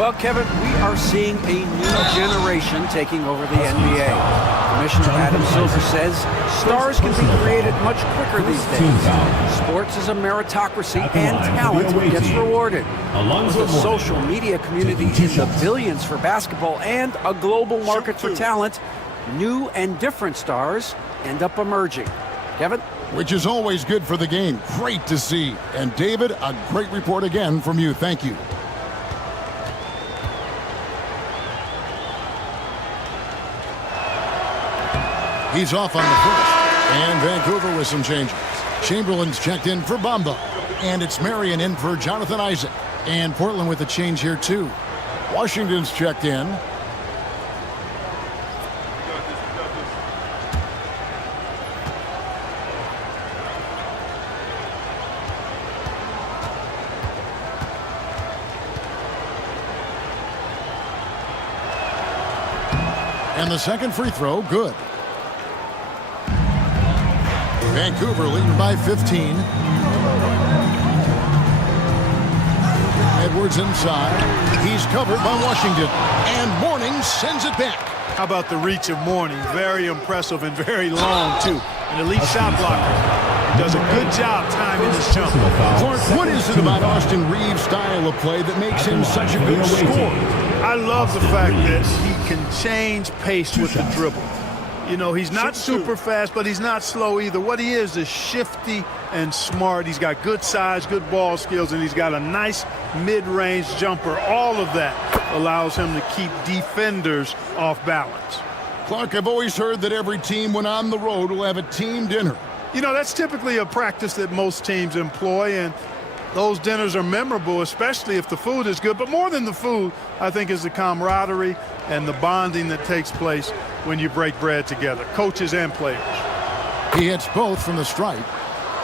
Well, Kevin, we are seeing a new generation taking over the NBA. Commissioner Adam Silver says stars can be created much quicker these days. Sports is a meritocracy and talent gets rewarded. With a social media community in the billions for basketball and a global market for talent, new and different stars end up emerging. Kevin? Which is always good for the game. Great to see. And David, a great report again from you. Thank you. He's off on the first. And Vancouver with some changes. Chamberlain's checked in for Bamba. And it's Marion in for Jonathan Isaac. And Portland with a change here, too. Washington's checked in. And the second free throw, good. Vancouver leading by 15. Edwards inside. He's covered by Washington. And Mourning sends it back. How about the reach of Mourning? Very impressive and very long, too. An elite shot blocker. Does a good job timing his jump. Clark, what is it about Austin Reeves' style of play that makes him such a good scorer? I love the fact that he can change pace with the dribble. You know, he's not super fast, but he's not slow either. What he is shifty and smart. He's got good size, good ball skills, and he's got a nice mid-range jumper. All of that allows him to keep defenders off balance. Clark, I've always heard that every team when on the road will have a team dinner. You know, that's typically a practice that most teams employ, and those dinners are memorable, especially if the food is good. But more than the food, I think, is the camaraderie and the bonding that takes place when you break bread together, coaches and players. He hits both from the stripe.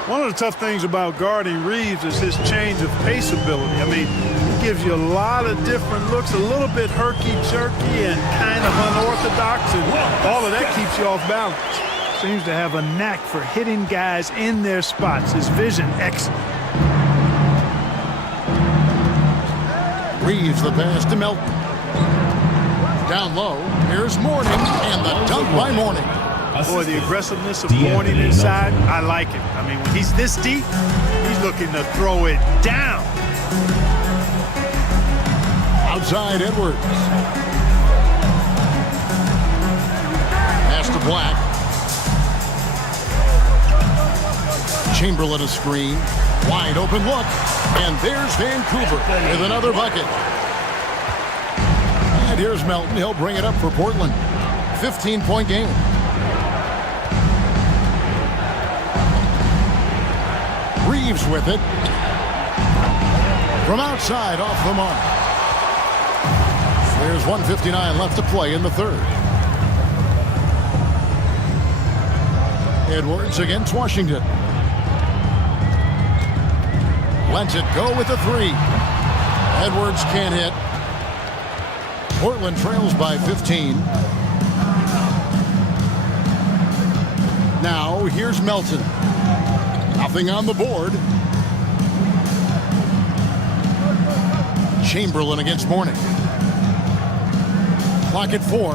One of the tough things about guarding Reeves is his change of pace ability. I mean, he gives you a lot of different looks, a little bit herky-jerky and kind of unorthodox, and all of that keeps you off balance. Seems to have a knack for hitting guys in their spots. His vision, excellent. Reeves the pass to Melton. Down low, here's Mourning, and the dunk by Mourning. Boy, the aggressiveness of Mourning inside, I like it. I mean, when he's this deep, he's looking to throw it down. Outside Edwards. Pass to Black. Chamberlain a screen. Wide open look. And there's Vancouver with another bucket. And here's Melton. He'll bring it up for Portland. 15-point game. Reeves with it. From outside, off the mark. There's 1:59 left to play in the third. Edwards against Washington. Lets it go with a three. Edwards can't hit. Portland trails by 15. Now here's Melton. Nothing on the board. Chamberlain against Mourning. Clock at 4.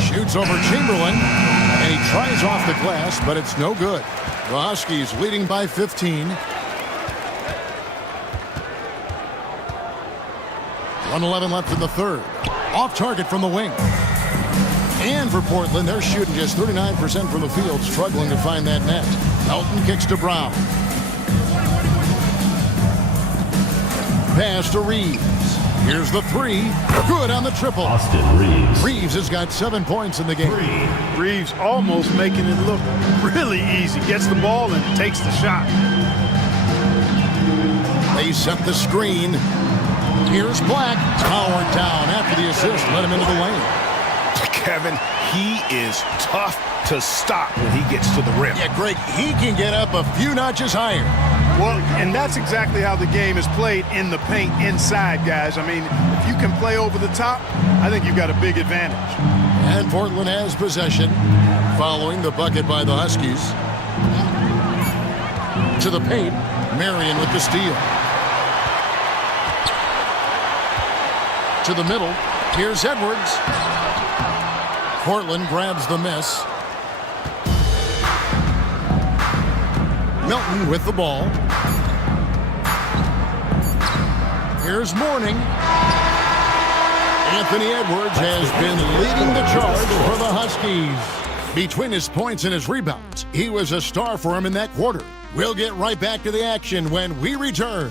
Shoots over Chamberlain, and he tries off the glass, but it's no good. The Huskies leading by 15. 1:11 left in the third. Off target from the wing. And for Portland, they're shooting just 39% from the field, struggling to find that net. Melton kicks to Brown. Pass to Reeves. Here's the three. Good on the triple. Austin Reeves. Reeves has got 7 points in the game. Reeves almost making it look really easy. Gets the ball and takes the shot. They set the screen. Here's Black. Powered down after the assist. Let him into the lane. Kevin, he is tough to stop when he gets to the rim. Yeah, Greg, he can get up a few notches higher. Well, and that's exactly how the game is played in the paint inside, guys. I mean, if you can play over the top, I think you've got a big advantage. And Portland has possession following the bucket by the Huskies. To the paint, Marion with the steal. To the middle, here's Edwards. Portland grabs the miss. Melton with the ball. Here's Mourning. Anthony Edwards has been leading the charge for the Huskies. Between his points and his rebounds, he was a star for him in that quarter. We'll get right back to the action when we return.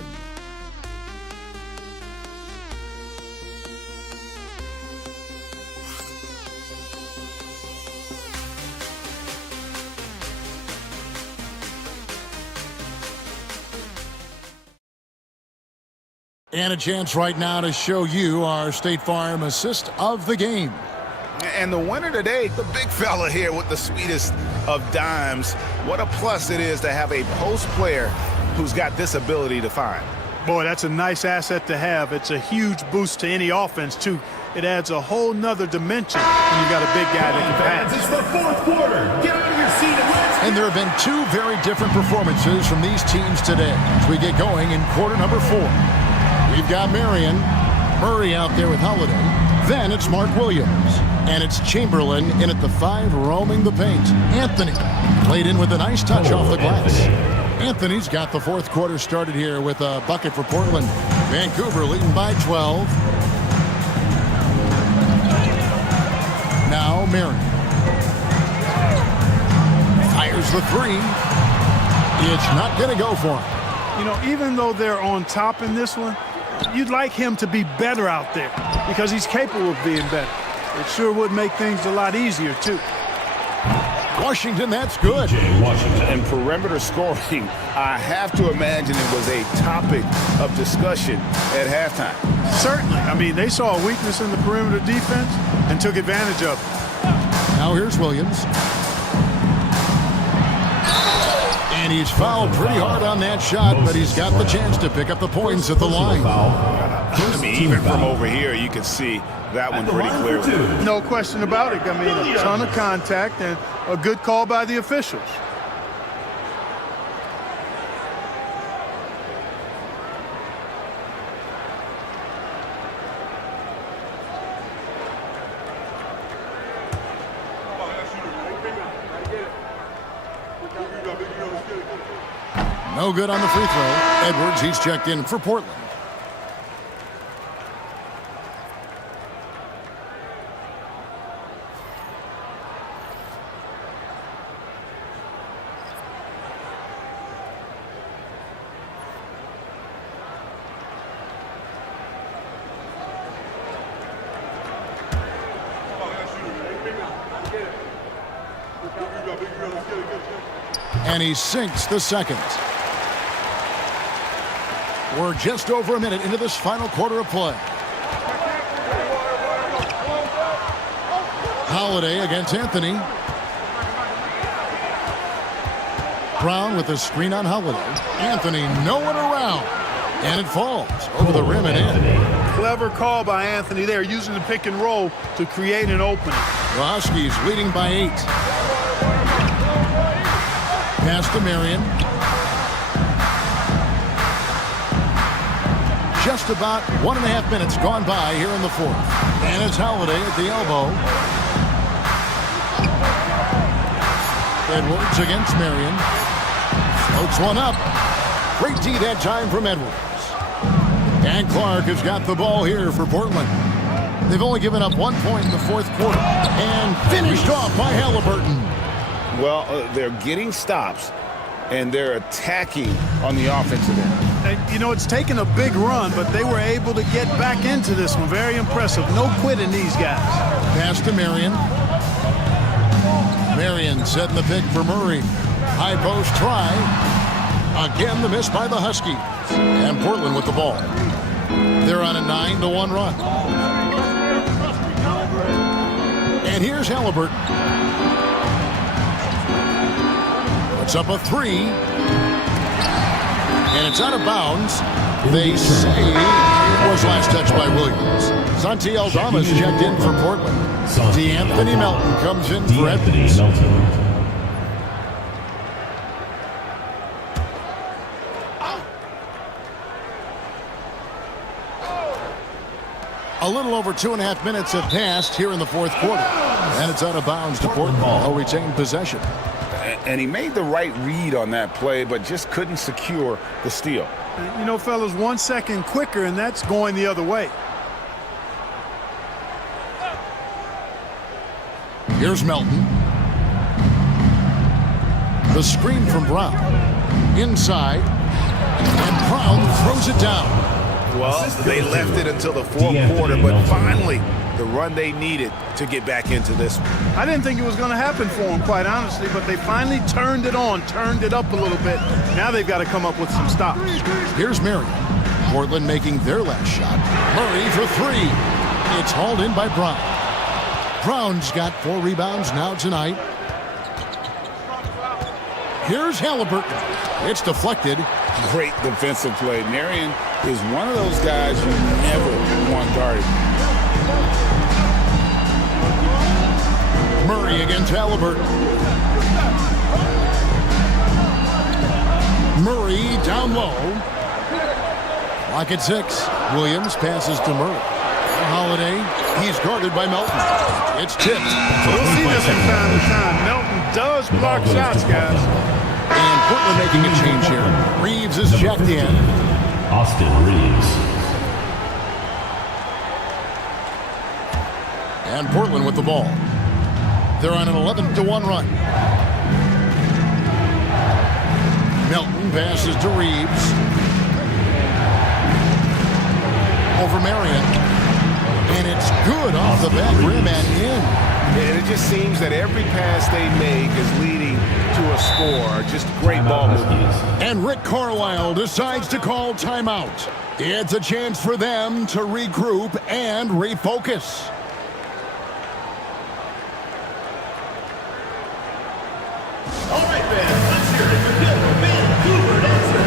And a chance right now to show you our State Farm assist of the game. And the winner today, the big fella here with the sweetest of dimes. What a plus it is to have a post player who's got this ability to find. Boy, that's a nice asset to have. It's a huge boost to any offense, too. It adds a whole nother dimension when you got a big guy that can pass. It's the fourth quarter. Get out of your seat and let's And there have been two very different performances from these teams today as we get going in quarter number 4. We've got Marion, Murray out there with Holiday. Then it's Mark Williams. And it's Chamberlain in at the 5 roaming the paint. Anthony played in with a nice touch off the glass. Anthony's got the fourth quarter started here with a bucket for Portland. Vancouver leading by 12. Now Marion. Fires the 3. It's not going to go for him. You know, even though they're on top in this one, you'd like him to be better out there because he's capable of being better. It sure would make things a lot easier, too. Washington, that's good. And perimeter scoring, I have to imagine it was a topic of discussion at halftime. Certainly. I mean, they saw a weakness in the perimeter defense and took advantage of it. Now here's Williams. And he's fouled pretty hard on that shot, but he's got the chance to pick up the points at the line. I mean, even from over here, you can see that one pretty clearly. No question about it. I mean, a ton of contact and a good call by the officials. No good on the free throw. Edwards, he's checked in for Portland. And he sinks the second. We're just over a minute into this final quarter of play. Holiday against Anthony. Brown with the screen on Holiday. Anthony nowhere around. And it falls over the rim and in. Clever call by Anthony there, using the pick and roll to create an opening. The Huskies leading by 8. Pass to Marion. Just about 1.5 minutes gone by here in the fourth. And it's Holiday at the elbow. Edwards against Marion. Floats one up. Great D that time from Edwards. And Clark has got the ball here for Portland. They've only given up 1 point in the fourth quarter. And finished off by Halliburton. Well, they're getting stops, and they're attacking on the offensive end. And, you know, it's taken a big run, but they were able to get back into this one. Very impressive. No quitting these guys. Pass to Marion. Marion setting the pick for Murray. High post try. Again, the miss by the Huskies. And Portland with the ball. They're on a 9-1 run. And here's Halliburton. Puts up a 3. And it's out of bounds. They say it was last touched by Williams. Santi Aldama's checked in for Portland. DeAnthony Melton comes in for Edwards. A little over 2.5 minutes have passed here in the fourth quarter. And it's out of bounds to Portland. They'll retain possession. And he made the right read on that play, but just couldn't secure the steal. You know, fellas, 1 second quicker, and that's going the other way. Here's Melton. The screen from Brown. Inside. And Brown throws it down. Well, they left it until the fourth quarter, but finally the run they needed to get back into this one. I didn't think it was going to happen for them, quite honestly, but they finally turned it on, turned it up a little bit. Now they've got to come up with some stops. Here's Marion. Portland making their last shot. Murray for 3. It's hauled in by Brown. Brown's got 4 rebounds now tonight. Here's Halliburton. It's deflected. Great defensive play. Marion is one of those guys you never want guarded. Murray against Halliburton. Murray down low. Clock at 6. Williams passes to Murray. Holiday, he's guarded by Melton. It's tipped. We'll see this from time to time. Melton does block shots, guys. And Portland making a change here. Reeves is checked in. Austin Reeves. And Portland with the ball. They're on an 11-1 run. Melton passes to Reeves. Over Marion. And it's good off the back rim and in. And it just seems that every pass they make is leading to a score. Just great ball movement. And Rick Carlisle decides to call timeout. It's a chance for them to regroup and refocus. All right, fans, let's hear it for Gilbert Vancouver dancer.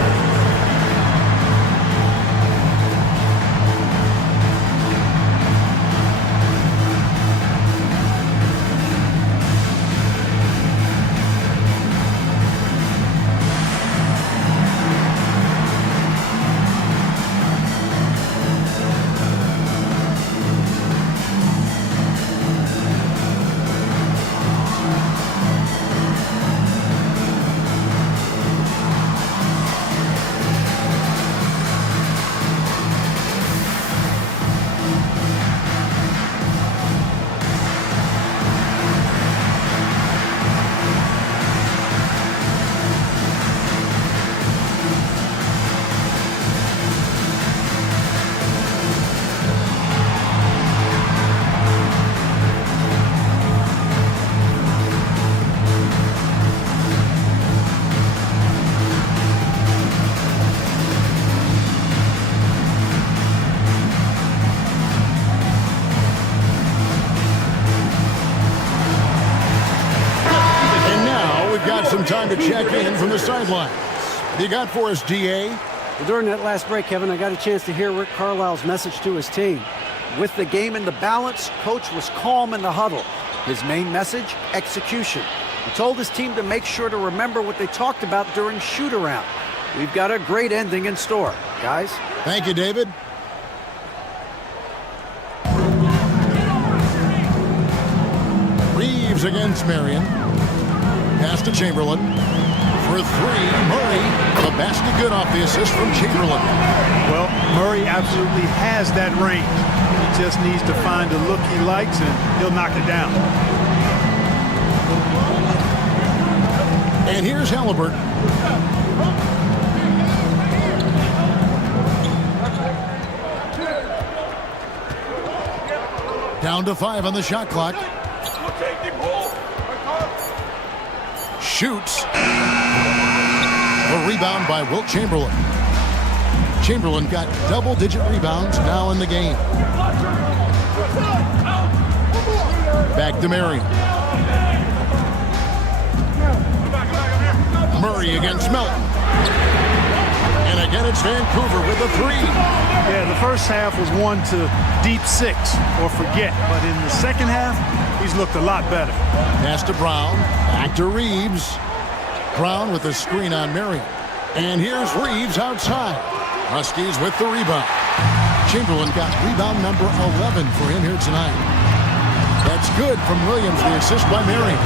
to check in from the sidelines. What do you got for us, GA? Well, during that last break, Kevin, I got a chance to hear Rick Carlisle's message to his team. With the game in the balance, Coach was calm in the huddle. His main message, execution. He told his team to make sure to remember what they talked about during shoot-around. We've got a great ending in store, guys. Thank you, David. Reeves against Marion. Pass to Chamberlain. For three, Murray. The basket good off the assist from Chamberlain. Well, Murray absolutely has that range. He just needs to find a look he likes, and he'll knock it down. And here's Halliburton. Down to 5 on the shot clock. Shoots. A rebound by Wilt Chamberlain. Chamberlain got double-digit rebounds now in the game. Back to Marion. Murray against Melton. And again, it's Vancouver with a three. Yeah, the first half was one to deep 6 or forget. But in the second half, he's looked a lot better. Pass to Brown. Back to Reeves. Brown with a screen on Marion. And here's Reeves outside. Huskies with the rebound. Chamberlain got rebound number 11 for him here tonight. That's good from Williams, the assist by Marion.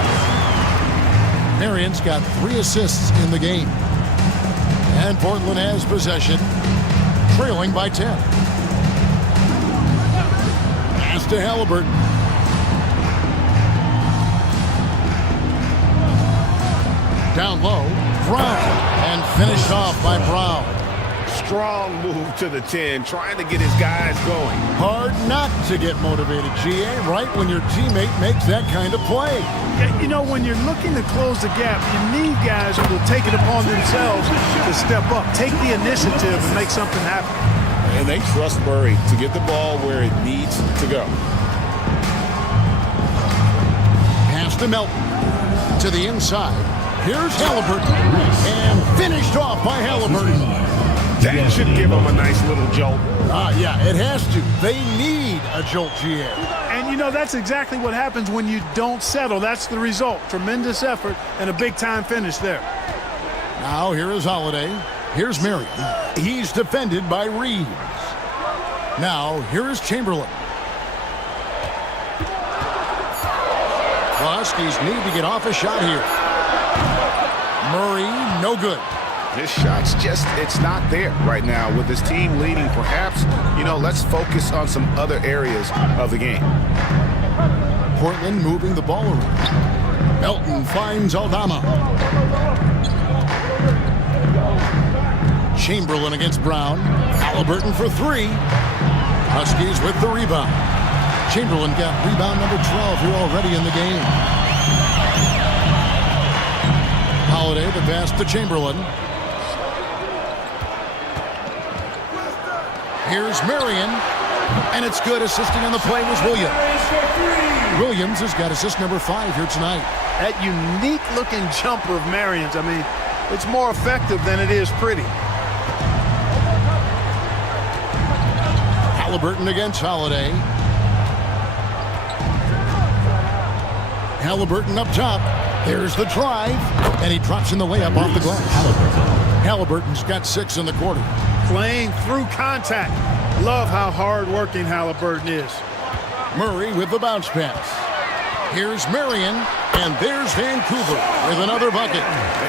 Marion's got 3 assists in the game. And Portland has possession, trailing by 10. Pass to Halliburton. Down low, Brown, and finished off by Brown. Strong move to the 10, trying to get his guys going. Hard not to get motivated, GA, right when your teammate makes that kind of play. Yeah, you know, when you're looking to close the gap, you need guys who will take it upon themselves to step up, take the initiative, and make something happen. And they trust Murray to get the ball where it needs to go. Pass to Melton. To the inside. Here's Halliburton. And finished off by Halliburton. That should give them a nice little jolt. Yeah, it has to. They need a jolt, GA. And, you know, that's exactly what happens when you don't settle. That's the result. Tremendous effort and a big-time finish there. Now, here is Holiday. Here's Marion. He's defended by Reeves. Now, here is Chamberlain. The Huskies need to get off a shot here. Murray, no good. His shot's just, it's not there right now. With his team leading, perhaps, you know, let's focus on some other areas of the game. Portland moving the ball around. Melton finds Aldama. Chamberlain against Brown. Halliburton for 3. Huskies with the rebound. Chamberlain got rebound number 12 here already in the game. Holiday the pass to Chamberlain. Here's Marion, and it's good. Assisting on the play was Williams. Williams has got assist number 5 here tonight. That unique-looking jumper of Marion's, I mean, it's more effective than it is pretty. Halliburton against Holiday. Halliburton up top. There's the drive, and he drops in the layup off the glass. Halliburton's got 6 in the quarter. Playing through contact. Love how hard-working Halliburton is. Murray with the bounce pass. Here's Marion, and there's Vancouver with another bucket.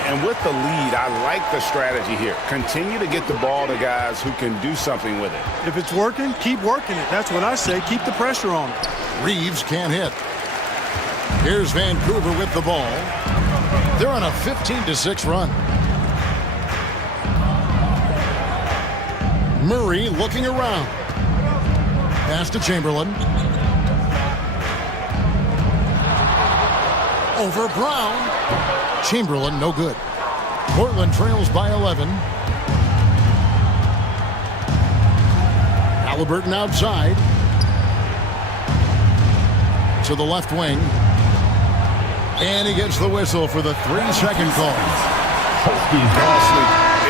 And with the lead, I like the strategy here. Continue to get the ball to guys who can do something with it. If it's working, keep working it. That's what I say. Keep the pressure on it. Reeves can't hit. Here's Vancouver with the ball. They're on a 15-6 run. Murray looking around. Pass to Chamberlain. Over Brown. Chamberlain, no good. Portland trails by 11. Halliburton outside. To the left wing. And he gets the whistle for the 3-second call. Costly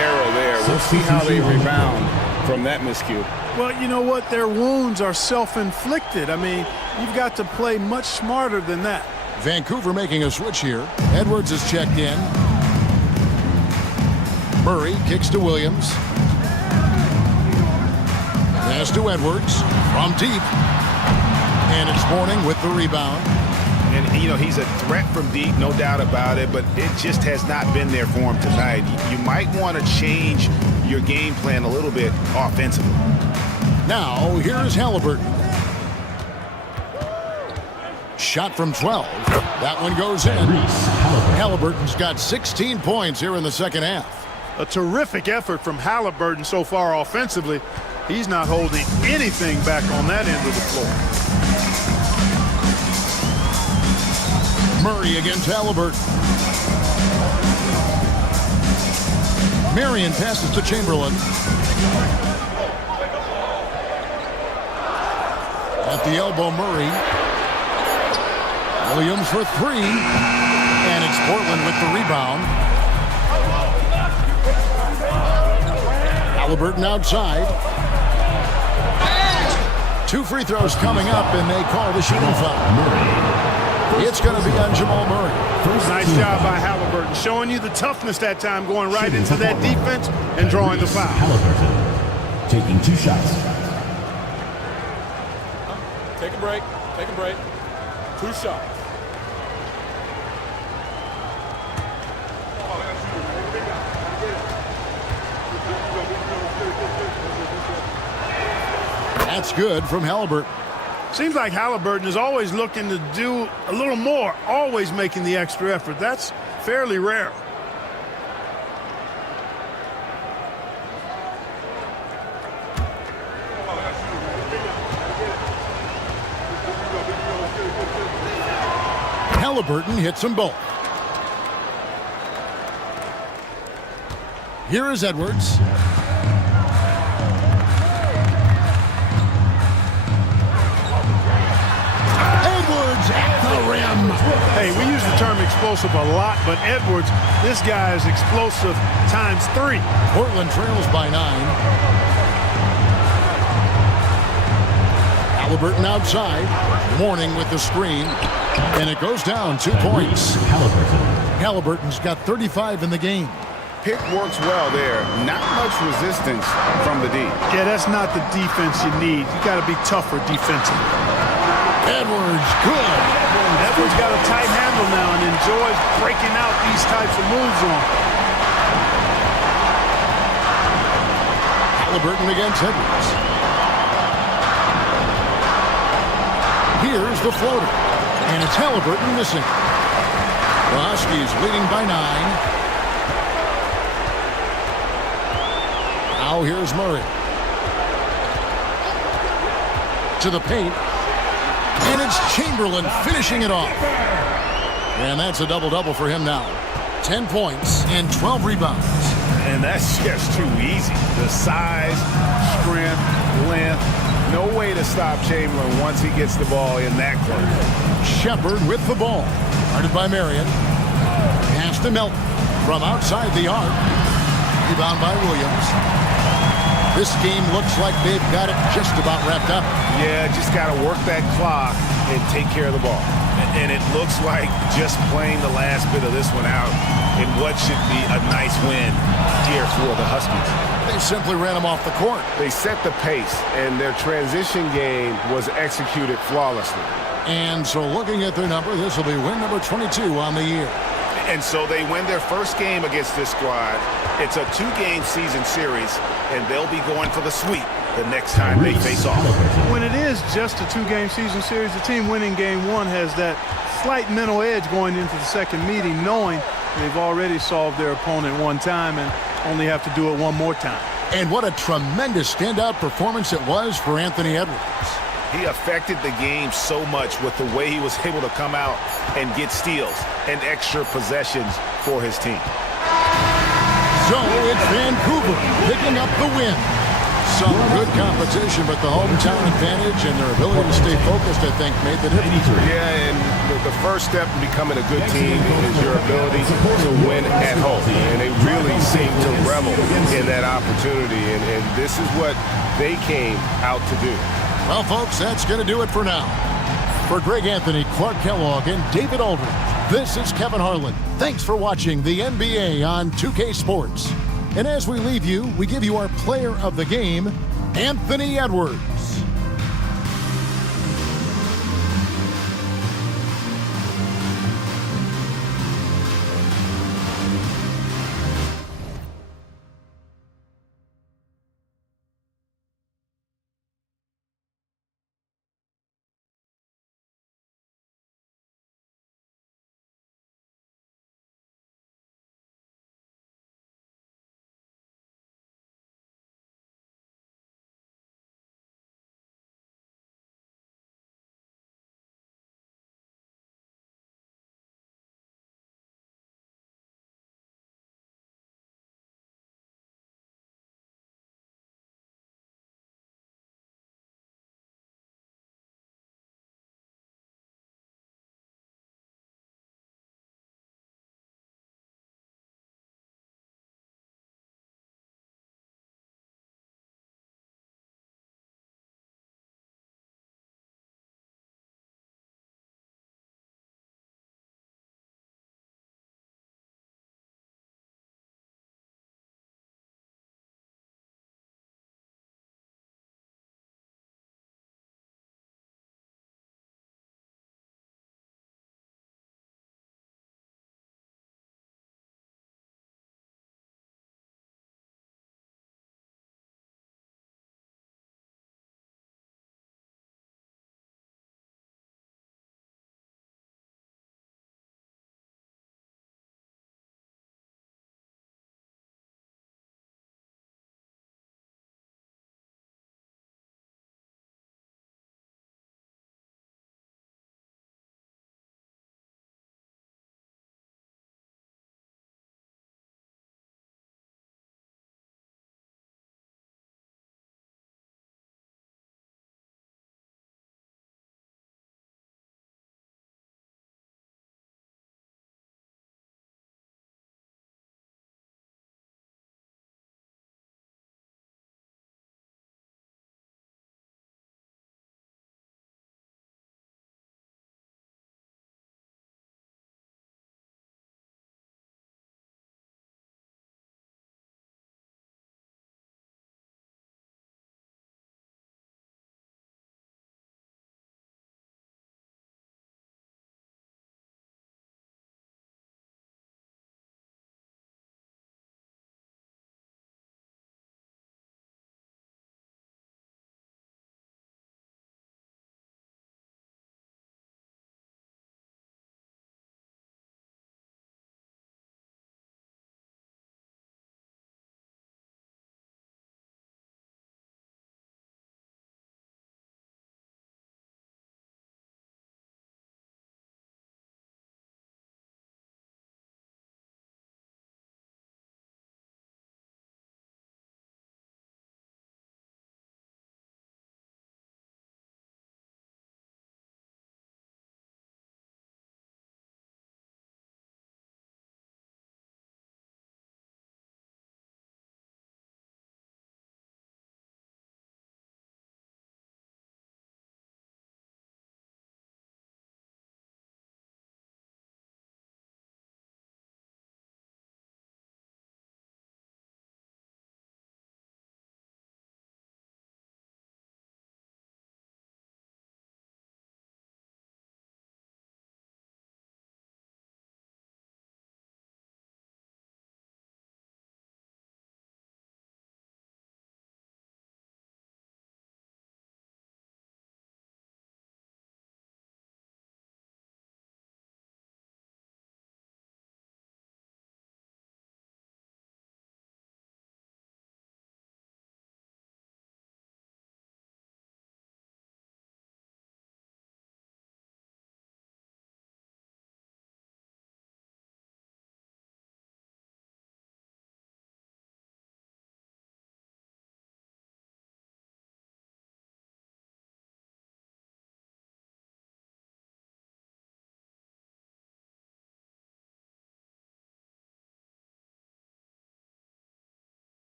error there. We'll see how they rebound from that miscue. Well, you know what? Their wounds are self-inflicted. I mean, you've got to play much smarter than that. Vancouver making a switch here. Edwards is checked in. Murray kicks to Williams. Pass to Edwards from deep. And it's Mourning with the rebound. And, you know, he's a threat from deep, no doubt about it, but it just has not been there for him tonight. You might want to change your game plan a little bit offensively. Now, here's Halliburton. Shot from 12. That one goes in. Halliburton's got 16 points here in the second half. A terrific effort from Halliburton so far offensively. He's not holding anything back on that end of the floor. Murray against Halliburton. Marion passes to Chamberlain. At the elbow, Murray. Williams for 3. And it's Portland with the rebound. Halliburton outside. 2 free throws coming up, and they call the shooting foul. It's going to be on Jamal Murray. Nice job by Halliburton, showing you the toughness that time, going right into that defense and drawing the foul. Halliburton taking 2 shots. Take a break. Take a break. 2 shots. That's good from Halliburton. Seems like Halliburton is always looking to do a little more, always making the extra effort. That's fairly rare. Halliburton hits them both. Here is Edwards. Hey, we use the term explosive a lot, but Edwards, this guy is explosive times 3. Portland trails by 9. Halliburton outside. Mourning with the screen. And it goes down 2 points. Halliburton's got 35 in the game. Pick works well there. Not much resistance from the D. Yeah, that's not the defense you need. You got to be tougher defensively. Edwards, good. Edwards got a tight handle now and enjoys breaking out these types of moves on. Halliburton against Edwards. Here's the floater. And it's Halliburton missing. The Huskies leading by 9. Now here's Murray. To the paint. And it's Chamberlain finishing it off. And that's a double-double for him now. 10 points and 12 rebounds. And that's just too easy. The size, strength, length. No way to stop Chamberlain once he gets the ball in that close. Shepard with the ball. Guarded by Marion. Pass to Melton from outside the arc. Rebound by Williams. This game looks like they've got it just about wrapped up. Yeah, just got to work that clock and take care of the ball. And it looks like just playing the last bit of this one out in what should be a nice win here for the Huskies. They simply ran them off the court. They set the pace, and their transition game was executed flawlessly. And so looking at their number, this will be win number 22 on the year. And so they win their first game against this squad. It's a 2-game season series, and they'll be going for the sweep the next time they face off. When it is just a 2-game season series, the team winning game 1 has that slight mental edge going into the second meeting, knowing they've already solved their opponent one time and only have to do it one more time. And what a tremendous standout performance it was for Anthony Edwards. He affected the game so much with the way he was able to come out and get steals and extra possessions for his team. So it's Vancouver picking up the win. Some good competition, but the hometown advantage and their ability to stay focused, I think, made the difference. Yeah, and the first step in becoming a good team is your ability to win at home. And they really seem to revel in that opportunity, and this is what they came out to do. Well, folks, that's going to do it for now. For Greg Anthony, Clark Kellogg, and David Aldridge, this is Kevin Harlan. Thanks for watching the NBA on 2K Sports. And as we leave you, we give you our player of the game, Anthony Edwards.